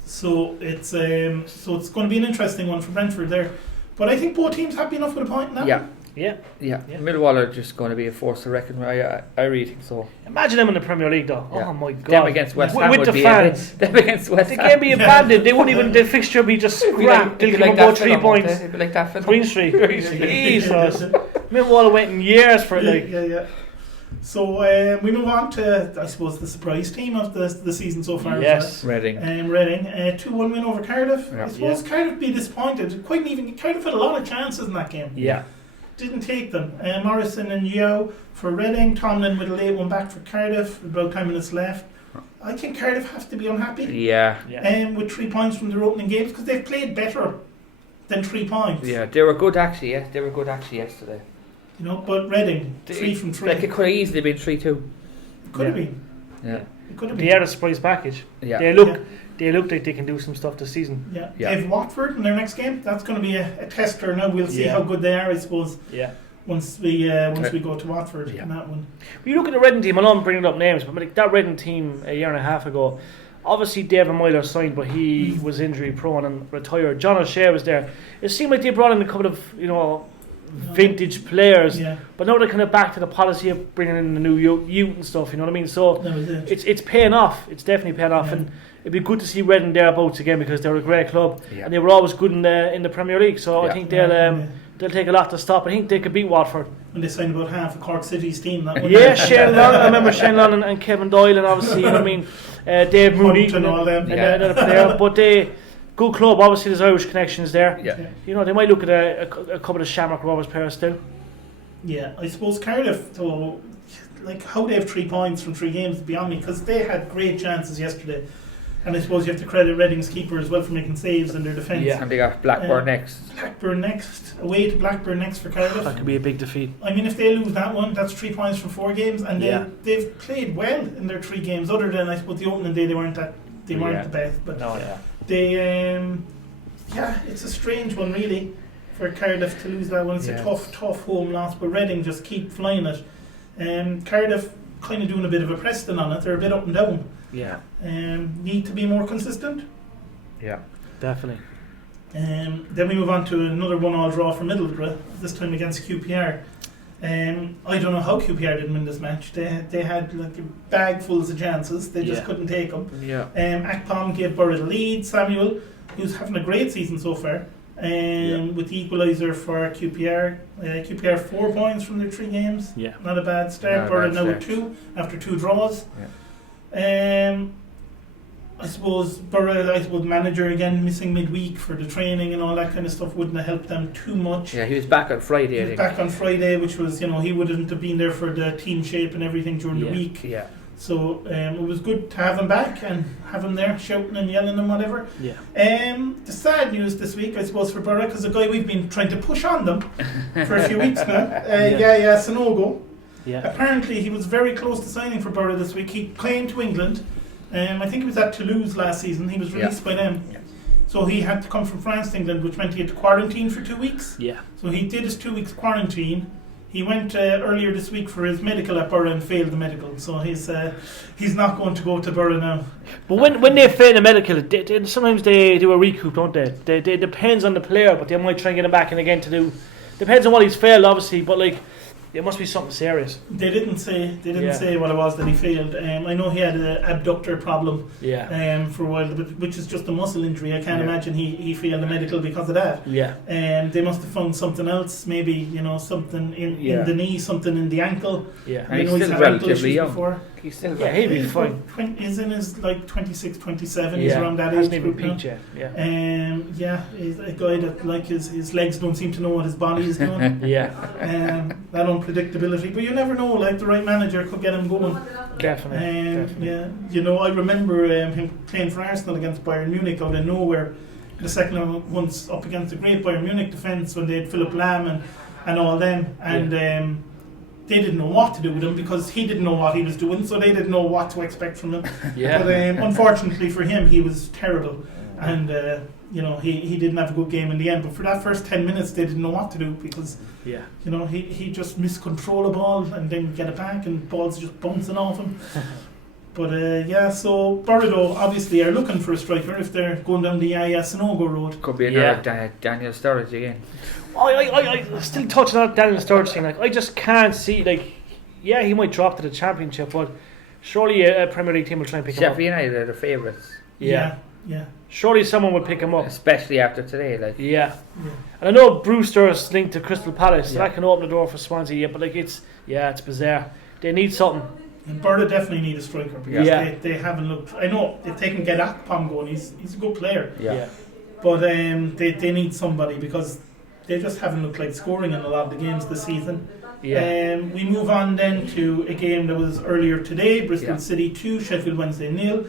So it's going to be an interesting one for Brentford there. But I think both teams happy enough with a point now. Yeah. Millwall are just going to be a force to reckon with. I really think so. Imagine them in the Premier League, though. Oh my God! Them against West Ham with the fans. Them against West Ham. The game be abandoned. They wouldn't even. The fixture would be just scrapped. They'll give them about 3 points. It'd be like that film. Green Street. Jesus. Millwall waiting years for it. Yeah. So we move on to, I suppose, the surprise team of the season so far. Yes, Reading. Reading, 2-1 win over Cardiff. I suppose Cardiff be disappointed. Cardiff had a lot of chances in that game. Didn't take them. Morrison and Yeo for Reading. Tomlin with a late one back for Cardiff. About 10 minutes left. I think Cardiff have to be unhappy. With 3 points from their opening games, because they've played better than 3 points. Yeah, they were good actually. Yes, they were good actually yesterday. But Reading 3 from 3. Like it could have easily been 3-2. Could have been. Yeah. It could have been. They are a surprise package. Yeah. They look they look like they can do some stuff this season. Yeah. They have Watford in their next game. That's going to be a tester. Now we'll see how good they are, I suppose. Yeah. Once we go to Watford in that one. When you look at the Reading team, I know I'm bringing up names, but like that Reading team a year and a half ago, obviously David Myler signed, but he was injury prone and retired. John O'Shea was there. It seemed like they brought in a couple of vintage players, but now they're kind of back to the policy of bringing in the new youth and stuff. You know what I mean? So it's paying off. It's definitely paying off, and it'd be good to see Reading thereabouts again because they're a great club and they were always good in the Premier League. So I think they'll take a lot to stop. I think they could beat Watford. And they signed about half of Cork City's team. That one. Yeah, Shane Long. I remember Shane Long and Kevin Doyle, and obviously, you know what I mean, Dave Mooney and all them. Another player. But good club. Obviously, there's Irish connections there. Yeah. You know, they might look at a couple of Shamrock Rovers players still. Yeah, I suppose Cardiff, though, like how they have 3 points from 3 games beyond me, because they had great chances yesterday. And I suppose you have to credit Reading's keeper as well for making saves in their defence. Yeah, and they got Blackburn next. Blackburn next. Away to Blackburn next for Cardiff. That could be a big defeat. I mean, if they lose that one, that's 3 points from 4 games, and they've played well in their 3 games. Other than I suppose the opening day, they weren't the best. But they, it's a strange one really for Cardiff to lose that one. It's a tough home loss, but Reading just keep flying it. Cardiff kind of doing a bit of a Preston on it. They're a bit up and down. Yeah. Need to be more consistent. Yeah, definitely. Then we move on to another 1-1 draw for Middlesbrough, this time against QPR. I don't know how QPR didn't win this match. They had like bagfuls of chances. They just couldn't take them. Yeah. Akpom gave Borough the lead. Samuel, who's having a great season so far, with the equaliser for QPR. QPR 4 points from their 3 games. Yeah. Not a bad start. Borough now with 2 after 2 draws. Yeah. I suppose Borough, manager again missing midweek for the training and all that kind of stuff wouldn't have helped them too much. Yeah, he was back on Friday. He was back on Friday, which was, he wouldn't have been there for the team shape and everything during the week. Yeah. So it was good to have him back and have him there shouting and yelling and whatever. Yeah. The sad news this week, I suppose, for Borough, because a guy we've been trying to push on them for a few weeks now, Sanogo. Yeah. Apparently he was very close to signing for Borough this week. He claimed to England. I think he was at Toulouse last season. He was released by them. Yeah. So he had to come from France to England, which meant he had to quarantine for 2 weeks. Yeah. So he did his 2 weeks quarantine. He went earlier this week for his medical at Borough and failed the medical. So he's not going to go to Borough now. But when they fail the medical, sometimes they do a recoup, don't they? They depends on the player, but they might try and get him back in again to do. Depends on what he's failed, obviously, but like. It must be something serious. They didn't say what it was that he failed. I know he had an abductor problem for a while, which is just a muscle injury. I can't imagine he failed the medical because of that. Yeah. They must have found something else, maybe something in the knee, something in the ankle. Yeah. And he's still relatively young. Before. He's still he'll be fine. He's in his 26, 27. He's around that age group now. He's a guy that his legs don't seem to know what his body is doing. That unpredictability, but you never know. Like the right manager could get him going. Definitely. I remember him playing for Arsenal against Bayern Munich out of nowhere. The second one once up against the great Bayern Munich defence when they had Philip Lahm and all them, and they didn't know what to do with him because he didn't know what he was doing, so they didn't know what to expect from him. But unfortunately for him, he was terrible, and he didn't have a good game in the end. But for that first 10 minutes, they didn't know what to do because he just miscontrol a ball and then get it back, and balls just bouncing off him. But so Borough obviously are looking for a striker if they're going down the Sanogo road. Could be another Daniel Sturridge again. I still touching on Daniel Sturridge thing. Like I just can't see he might drop to the Championship, but surely a Premier League team will try and pick him up. Sheffield United are the favourites. Yeah. Surely someone would pick him up, especially after today. And I know Brewster is linked to Crystal Palace, so that can open the door for Swansea. But it's bizarre. They need something. And Borough definitely need a striker because they haven't looked. I know if they can get Akpom going, he's a good player. Yeah. But they need somebody because they just haven't looked like scoring in a lot of the games this season. Yeah. We move on then to a game that was earlier today: Bristol City 2, Sheffield Wednesday 0.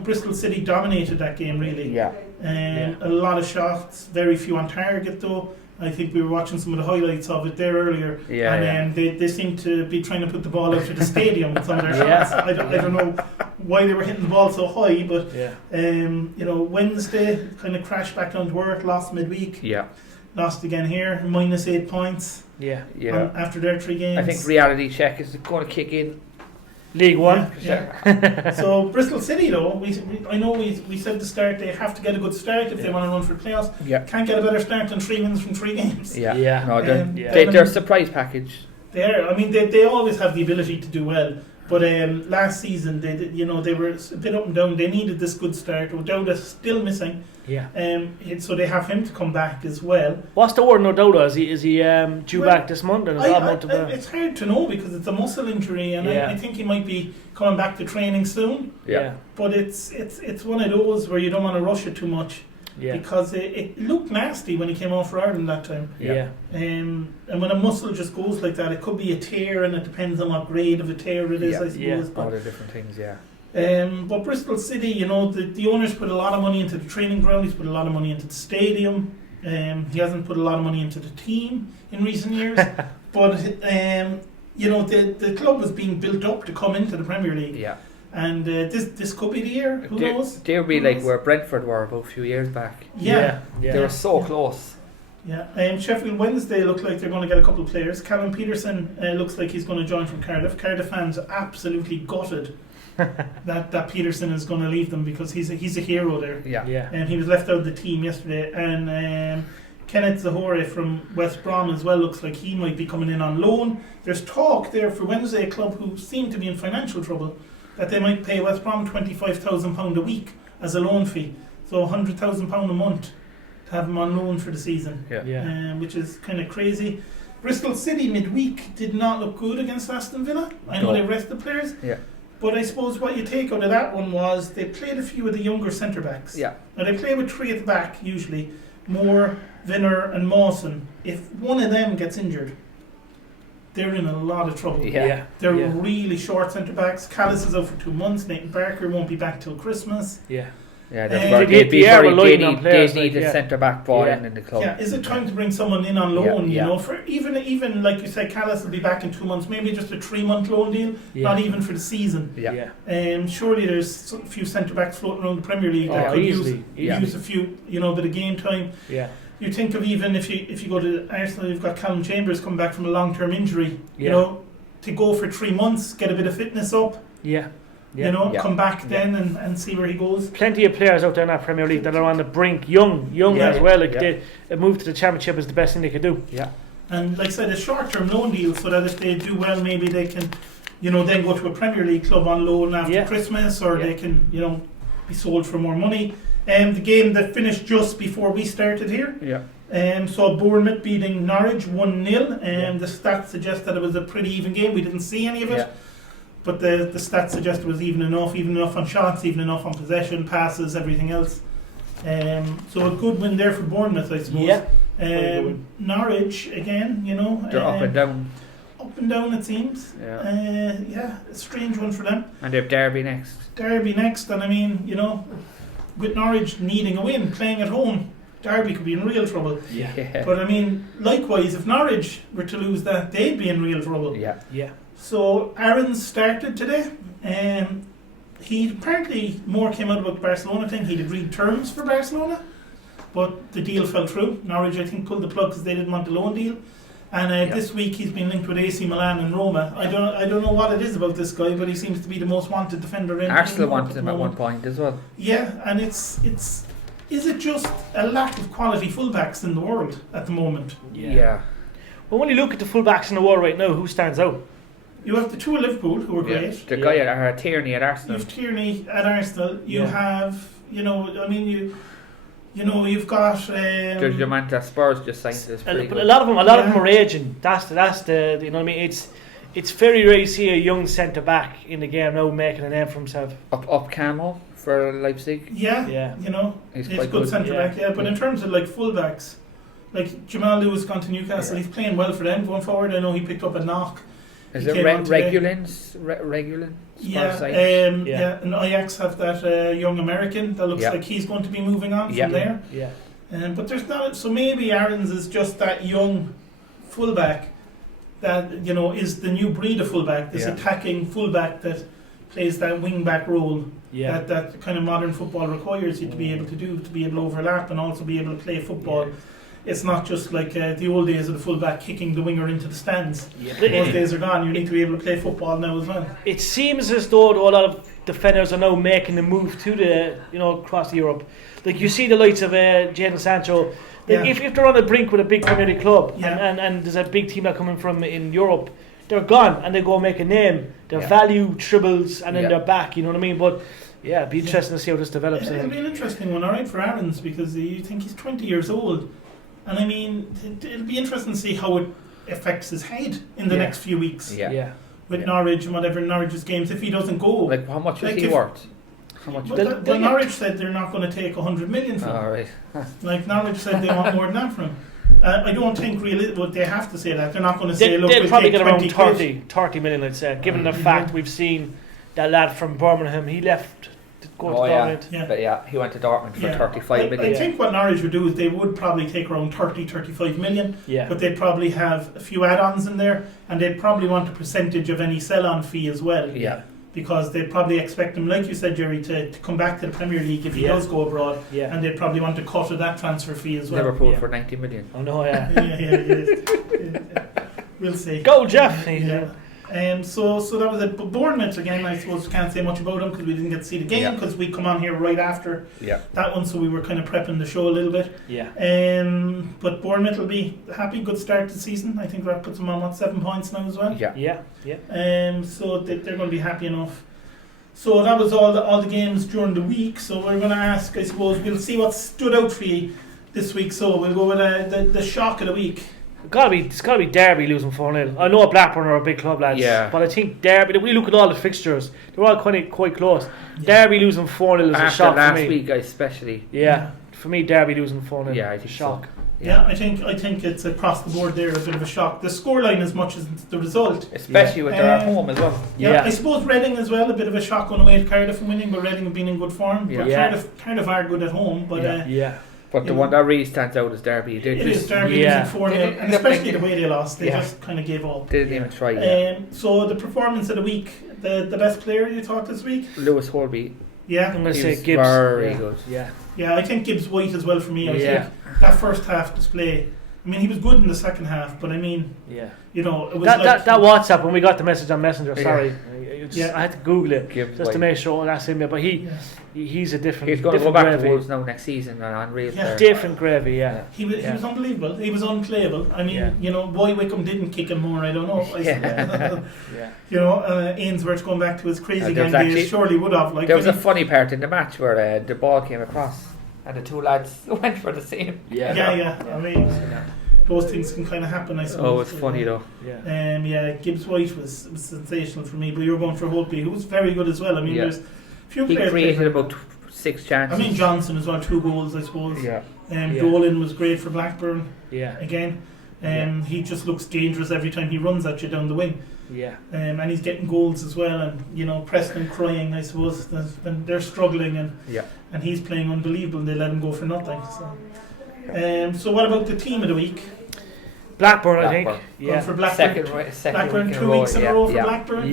Bristol City dominated that game really. Yeah. A lot of shots, very few on target though. I think we were watching some of the highlights of it there earlier, and they seem to be trying to put the ball out of the stadium with some of their shots. I don't know why they were hitting the ball so high, but Wednesday kind of crashed back down to earth, lost midweek. Yeah. Lost again here, minus 8 points. Yeah. After their 3 games. I think reality check is going to kick in. League One. Yeah. So Bristol City, though, I know we said at the start they have to get a good start if they want to run for playoffs. Yeah. Can't get a better start than 3 wins from 3 games. Yeah. Yeah. No, they're a surprise package. They always have the ability to do well. But last season, they were a bit up and down. They needed this good start. O'Dowda's still missing. Yeah. So they have him to come back as well. What's the word on O'Dowda? Is he due back this month? It's hard to know because it's a muscle injury, and I think he might be coming back to training soon. Yeah. But it's one of those where you don't want to rush it too much. Yeah. Because it looked nasty when he came off for Ireland that time. Yeah. And when a muscle just goes like that, it could be a tear, and it depends on what grade of a tear it is, I suppose. Yeah. All the different things, yeah. But Bristol City, the owners put a lot of money into the training ground. He's put a lot of money into the stadium. He hasn't put a lot of money into the team in recent years. But the club was being built up to come into the Premier League. Yeah. And this could be the year. Who knows? They'll be like where Brentford were about a few years back. Yeah. They were so close. Yeah. Sheffield Wednesday look like they're going to get a couple of players. Callum Peterson looks like he's going to join from Cardiff. Cardiff fans are absolutely gutted that Peterson is going to leave them because he's a hero there. Yeah. And he was left out of the team yesterday. And Kenneth Zahore from West Brom as well looks like he might be coming in on loan. There's talk there for Wednesday, a club who seem to be in financial trouble, that they might pay West Brom £25,000 a week as a loan fee. So £100,000 a month to have him on loan for the season. Which is kind of crazy. Bristol City midweek did not look good against Aston Villa. I know they rested players. Yeah. But I suppose what you take out of that one was they played a few of the younger centre-backs. Yeah. Now they play with 3 at the back usually, Moore, Vinner and Mawson. If one of them gets injured, they're in a lot of trouble. Yeah. They're really short centre-backs. Callis is out for 2 months. Nathan Barker won't be back till Christmas. Yeah, they need a centre-back ball in the club. Yeah, is it time to bring someone in on loan? You know, for even like you said, Callis will be back in 2 months. Maybe just a 3-month loan deal, not even for the season. Surely there's a few centre-backs floating around the Premier League that could use a few, bit of game time. Yeah. You think of even if you go to Arsenal, you've got Callum Chambers coming back from a long-term injury. To go for 3 months, get a bit of fitness up. Come back then and see where he goes. Plenty of players out there in that Premier League that are on the brink, young as well. A move to the Championship is the best thing they could do. Yeah, and like I said, a short-term loan deal so that if they do well, maybe they can, then go to a Premier League club on loan after Christmas, or they can, be sold for more money. The game that finished just before we started here. So Bournemouth beating Norwich 1-0. The stats suggest that it was a pretty even game. We didn't see any of it. But the stats suggest it was even enough on shots, even enough on possession, passes, everything else. So a good win there for Bournemouth, I suppose. Norwich, again, they're up and down. Up and down, it seems. A strange one for them. And they have Derby next. And I mean, with Norwich needing a win, playing at home, Derby could be in real trouble. But I mean, likewise, if Norwich were to lose that, they'd be in real trouble. So Aaron's started today. He apparently more came out about the Barcelona thing. He'd agreed terms for Barcelona, but the deal fell through. Norwich, I think, pulled the plug because they didn't want the loan deal. And this week he's been linked with AC Milan and Roma. I don't know what it is about this guy, but he seems to be the most wanted defender in Arsenal wanted him at one point as well. Yeah, and it's is it just a lack of quality fullbacks in the world at the moment? Yeah. Well, when you look at the fullbacks in the world right now, who stands out? You have the 2 at Liverpool who are great. The guy at Tierney at Arsenal. You have Tierney at Arsenal. You have, you've got. There's your man that Spurs just signed this. But a lot of them are aging. That's the you know what I mean. It's very rare you see a young centre back in the game now making a name for himself. Up Camo for Leipzig. Yeah. He's a good centre back. Yeah, but in terms of like fullbacks, like Jamal Lewis gone to Newcastle, he's playing well for them going forward. I know he picked up a knock. Is it Regulin? And Ajax have that young American that looks like he's going to be moving on from there. But there's not. So maybe Aaron's is just that young fullback that is the new breed of fullback. This attacking fullback that plays that wing back role that kind of modern football requires you to be able to do, to be able to overlap and also be able to play football. It's not just like the old days of the fullback kicking the winger into the stands. Those days are gone. You need to be able to play football now as well. It seems as though a lot of defenders are now making the move to the, across Europe. Like you see the likes of Jadon Sancho. Like if they're on the brink with a big Premier League club and there's a big team that coming from in Europe, they're gone and they go make a name. Their value triples and then they're back. You know what I mean? But it'd be interesting to see how this develops. It'll be an interesting one, all right, for Aaron's, because you think he's 20 years old. And I mean, it'll be interesting to see how it affects his head in the next few weeks. With Norwich and whatever Norwich's games, if he doesn't go. Like, how much is he worth? How much? Well, Norwich said they're not going to take 100 million from him. All right. Like, Norwich said they want more than that from him. I don't think really, but they have to say that. They're not going to say, look, they'll we'll probably take get around 30 million, I'd say, given the fact we've seen that lad from Birmingham, he left to go to Dortmund. But he went to Dortmund for 35 million. I think what Norwich would do is they would probably take around 35 million, but they'd probably have a few add-ons in there, and they'd probably want a percentage of any sell-on fee as well. Because they'd probably expect him, like you said, Jerry, to come back to the Premier League if he does go abroad, and they'd probably want to cut of that transfer fee as well. Liverpool for 90 million. Oh no, We'll see. Go, Jeff. So that was it. But Bournemouth, again, I suppose we can't say much about them because we didn't get to see the game because we come on here right after that one, so we were kind of prepping the show a little bit. But Bournemouth will be happy. Good start to the season. I think that puts them on 7 points now as well. So they're going to be happy enough. So that was all the games during the week. So we're going to ask, I suppose, we'll see what stood out for you this week. So we'll go with the shock of the week. It's got to be Derby losing 4-0. I know Blackburn are a big club, lads. But I think Derby, if we look at all the fixtures, they're all quite close. Derby losing 4-0 is a shock for me. Last week, especially. For me, Derby losing 4-0. I think shock. So. I think it's across the board there, a bit of a shock. The scoreline as much as the result. Especially with their home as well. I suppose Reading as well, a bit of a shock on the way to Cardiff and winning, but Reading have been in good form. But Cardiff are good at home. But But the one that really stands out is Derby. It is Derby losing 4-0, and especially the way they lost. They just kind of gave up. They didn't even try. So the performance of the week, the best player you thought this week? Lewis Holby. I'm going to say Gibbs. Very good. I think Gibbs White as well for me. I think that first half display. I mean, he was good in the second half, but I mean, it was that WhatsApp when we got the message on Messenger. Sorry, I had to Google it just to make sure that's him. But he's a different. He's going to go back to Wolves now next season and unreal. Different gravy. He was unbelievable. He was unplayable. I mean, why Wickham didn't kick him more, I don't know. Ainsworth going back to his crazy gang days surely would have. There was a funny part in the match where the ball came across. And the two lads went for the same. I mean, those things can kind of happen, I suppose. Oh, it's funny though. Gibbs White was sensational for me, but you were going for Holtby, who was very good as well. I mean, there's a few players. He created about 6 chances. I mean, Johnson as well, 2 goals, I suppose. Dolan was great for Blackburn. Again. He just looks dangerous every time he runs at you down the wing. And he's getting goals as well, and Preston crying, I suppose. They're struggling, and he's playing unbelievable. They let him go for nothing. So what about the team of the week? Blackburn, I think. Going for Blackburn. Second Blackburn week 2 weeks in a row for Blackburn.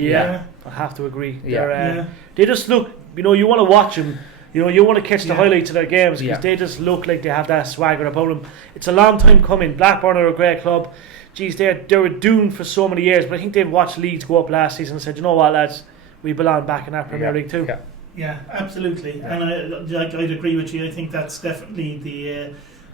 I have to agree. They just look. You want to watch them. You want to catch the highlights of their games because they just look like they have that swagger about them. It's a long time coming. Blackburn are a great club. Geez, they were doomed for so many years, but I think they've watched Leeds go up last season and said, you know what, lads, we belong back in that Premier League too. Yeah, absolutely. And I'd agree with you. I think that's definitely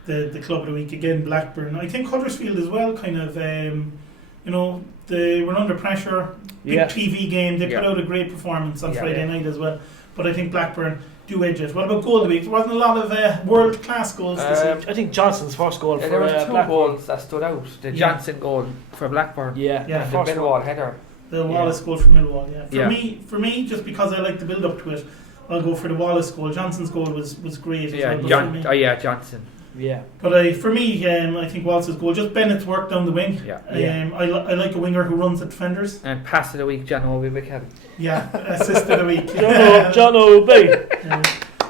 the club of the week again, Blackburn. I think Huddersfield as well, kind of. They were under pressure. Big TV game. They put out a great performance on Friday night as well. But I think Blackburn do edge it. What about goal of the week? There wasn't a lot of world-class goals this week. I think Johnson's first goal for there were 2 Blackburn. goals that stood out. The Johnson goal for Blackburn. The Millwall header. The Wallace goal for Millwall. For me, just because I like the build-up to it, I'll go for the Wallace goal. Johnson's goal was great. Johnson. But for me, I think Wallace's goal, just Bennett's work down the wing. I like a winger who runs at defenders. And pass of the week, John Obi McKellen. Assist of the week. John O'Bay.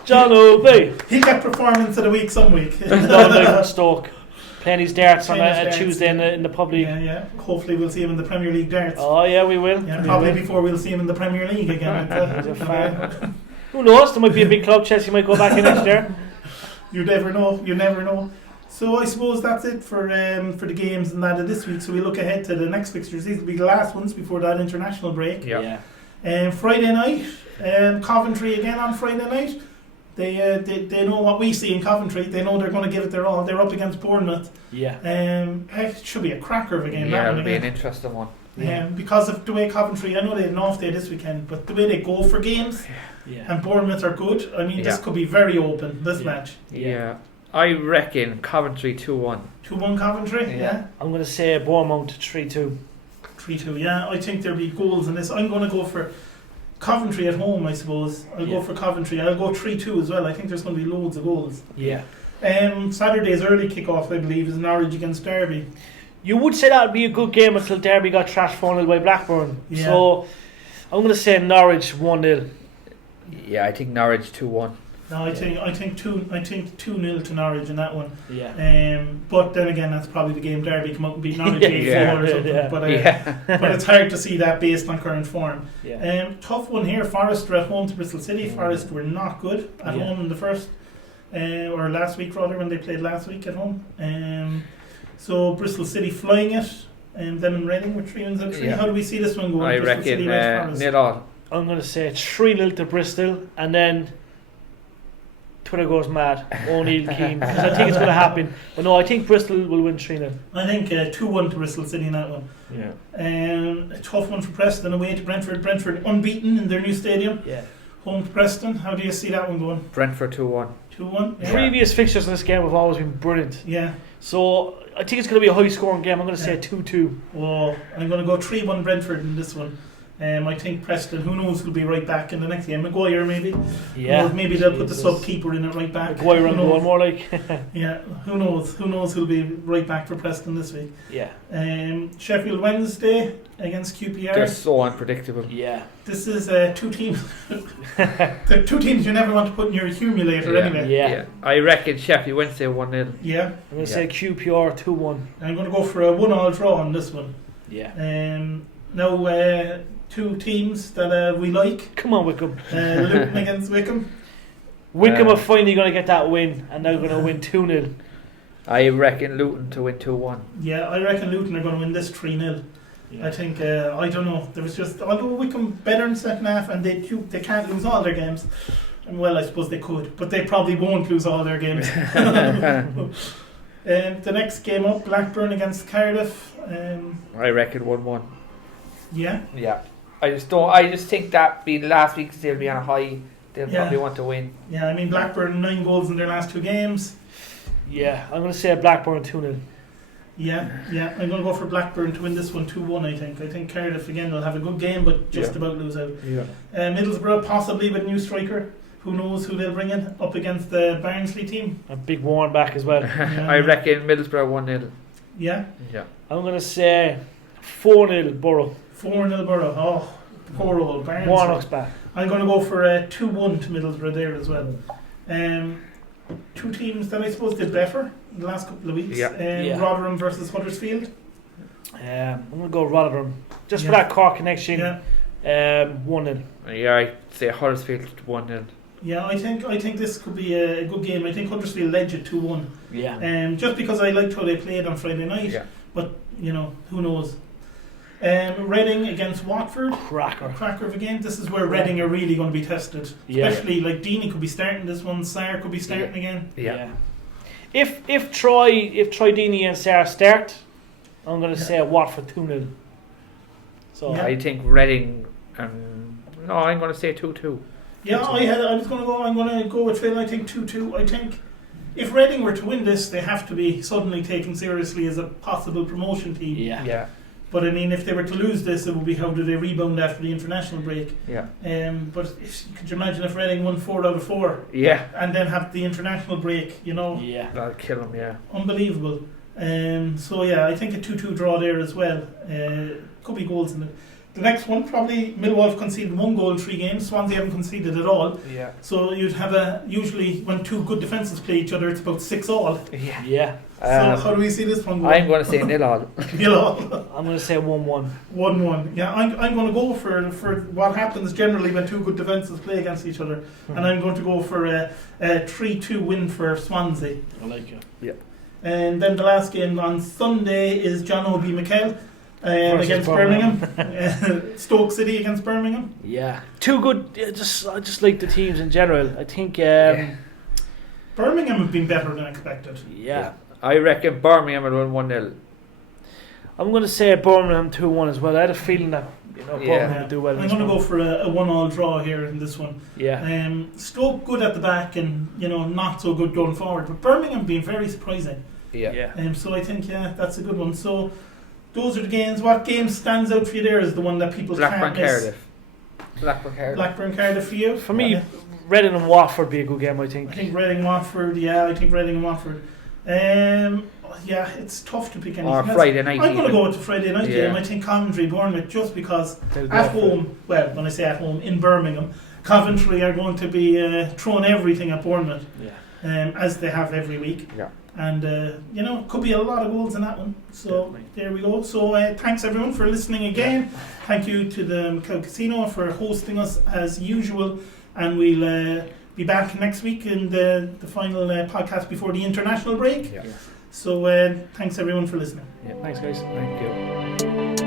John O'Bay. He'll get performance of the week some week. Stoke. playing his darts on a Tuesday in the pub league. Yeah. Hopefully we'll see him in the Premier League darts. Oh yeah, we will. Yeah, probably before we'll see him in the Premier League again. Who knows? There might be a big club chess. He might go back in next year. You never know. So I suppose that's it for the games and that of this week. So we look ahead to the next fixtures. These will be the last ones before that international break. Yeah. Friday night, Coventry again on Friday night. They know what we see in Coventry. They know they're going to give it their all. They're up against Bournemouth. Yeah. It should be a cracker of a game. Yeah, it'll be an interesting one. Because of the way Coventry, I know they had an off day this weekend, but the way they go for games, and Bournemouth are good. I mean, this could be very open, this match. Yeah. I reckon Coventry 2-1. 2-1 Coventry, yeah. I'm going to say Bournemouth 3-2. 3-2, yeah. I think there'll be goals in this. I'm going to go for Coventry at home, I suppose. I'll go for Coventry. I'll go 3-2 as well. I think there's going to be loads of goals. Yeah. Saturday's early kick-off, I believe, is Norwich against Derby. You would say that would be a good game until Derby got trashed 4-0 by Blackburn. Yeah. So I'm going to say Norwich 1-0. Yeah, I think Norwich 2-1. No, I think 2-0 to Norwich in that one. Yeah. But then again, that's probably the game Derby come up and beat Norwich 8-4 or something. Yeah. But it's hard to see that based on current form. Yeah. Tough one here. Forest are at home to Bristol City. Forest were not good at home in the first, or last week rather, when they played last week at home. So Bristol City flying it, and them and Reading with 3-3. Yeah. How do we see this one going? I Bristol reckon City, Forest? 0-0. I'm going to say 3-0 to Bristol, and then Twitter goes mad. O'Neill Keane, because I think it's going to happen. But no, I think Bristol will win 3-0. I think 2-1 to Bristol City in that one. Yeah. A tough one for Preston away to Brentford. Brentford unbeaten in their new stadium. Yeah. Home to Preston. How do you see that one going? Brentford 2-1. 2-1. Yeah. Previous fixtures in this game have always been brilliant. Yeah. So I think it's going to be a high scoring game. I'm going to say 2-2. Oh, I'm going to go 3-1 Brentford in this one. I think Preston, who knows, will be right back in the next game. Maguire maybe. Yeah. Maybe they'll put the sub-keeper in it right back. Maguire and one more like. Yeah, who knows? Who knows who'll be right back for Preston this week. Yeah. Sheffield Wednesday against QPR. They're so unpredictable. Yeah. This is two teams. The two teams you never want to put in your accumulator anyway. Yeah. I reckon Sheffield Wednesday 1-0. Yeah. I'm going to say QPR 2-1. I'm going to go for a 1-1 draw on this one. Yeah. Now, two teams that we like. Come on, Wickham. Luton against Wickham. Wickham are finally going to get that win, and they're going to win 2-0. I reckon Luton to win 2-1. Yeah, I reckon Luton are going to win this 3-0. Yeah. I think, I don't know. There was just, although Wickham better in the second half, and they can't lose all their games. And well, I suppose they could, but they probably won't lose all their games. The next game up, Blackburn against Cardiff. I reckon 1-1. Yeah. Yeah. I just think that being last week they'll be on a high. They'll probably want to win. Yeah, I mean Blackburn 9 goals in their last 2 games. Yeah, I'm going to say Blackburn 2-0. Yeah, I'm going to go for Blackburn to win this one 2-1. I think Cardiff again will have a good game, but just about lose out. Yeah. Middlesbrough possibly with a new striker. Who knows who they'll bring in up against the Barnsley team. A big Warren back as well. Yeah. I reckon Middlesbrough 1-0. Yeah. I'm going to say 4-0 Borough. 4-0 Borough. Oh, poor old Barnsley. Warnock's back. I'm going to go for 2-1 to Middlesbrough there as well. Two teams that I suppose did better in the last couple of weeks. Rotherham versus Huddersfield. I'm going to go Rotherham. Just for that Cork connection. 1-0. Yeah, I'd say Huddersfield 1-0. Yeah, I think this could be a good game. I think Huddersfield edge it 2-1. Yeah. Just because I liked how they played on Friday night. Yeah. But, who knows. Reading against Watford. Cracker of a game. This is where Reading are really going to be tested. Especially like Deeney could be starting this one. Sarr could be starting again. Yeah. If Troy Deeney and Sarr start, I'm going to say Watford 2-0. So I think Reading. No, I'm going to say 2-2. Yeah, I'm going to go with Phil. I think 2-2. I think if Reading were to win this, they have to be suddenly taken seriously as a possible promotion team. Yeah. But I mean, if they were to lose this, it would be how do they rebound after the international break? Yeah. But could you imagine if Reading won 4 out of 4? Yeah. And then have the international break? Yeah. That'll kill them. Yeah. Unbelievable. So I think a 2-2 draw there as well. Could be goals in it. The next one, probably Millwall have conceded 1 goal in 3 games. Swansea haven't conceded at all. Yeah. So you'd have usually when 2 good defences play each other, it's about 6-all. Yeah. So how do we see this one going? I'm going to say 0-all. 0-all. I'm going to say 1-1. 1-1. Yeah, I'm going to go for what happens generally when 2 good defences play against each other, and I'm going to go for a 3-2 win for Swansea. I like it. Yeah. And then the last game on Sunday is John O'B Mikels against Birmingham. Stoke City against Birmingham. Yeah. 2 good. I just like the teams in general. I think Birmingham have been better than expected. Yeah. I reckon Birmingham will win 1-0. I'm going to say Birmingham 2-1 as well. I had a feeling that Birmingham would do well. I'm going to go for a 1-all draw here in this one. Yeah. Stoke good at the back and not so good going forward, but Birmingham being very surprising. Yeah. So I think that's a good one. So those are the games. What game stands out for you there is the one that people can't miss? Blackburn Cardiff for you? For me, Reading and Watford be a good game, I think. I think Reading Watford. Yeah, I think Reading and Watford. It's tough to pick anything. Or Friday night. I'm going to go with the Friday night game. I think Coventry, Bournemouth, just because at home, when I say at home, in Birmingham, Coventry are going to be throwing everything at Bournemouth, as they have every week. Yeah. And, could be a lot of goals in that one. So there we go. So thanks everyone for listening again. Thank you to the Mikels Casino for hosting us as usual. And we'll be back next week in the final podcast before the international break. Yeah. So thanks everyone for listening. Yeah. Thanks guys. Thank you.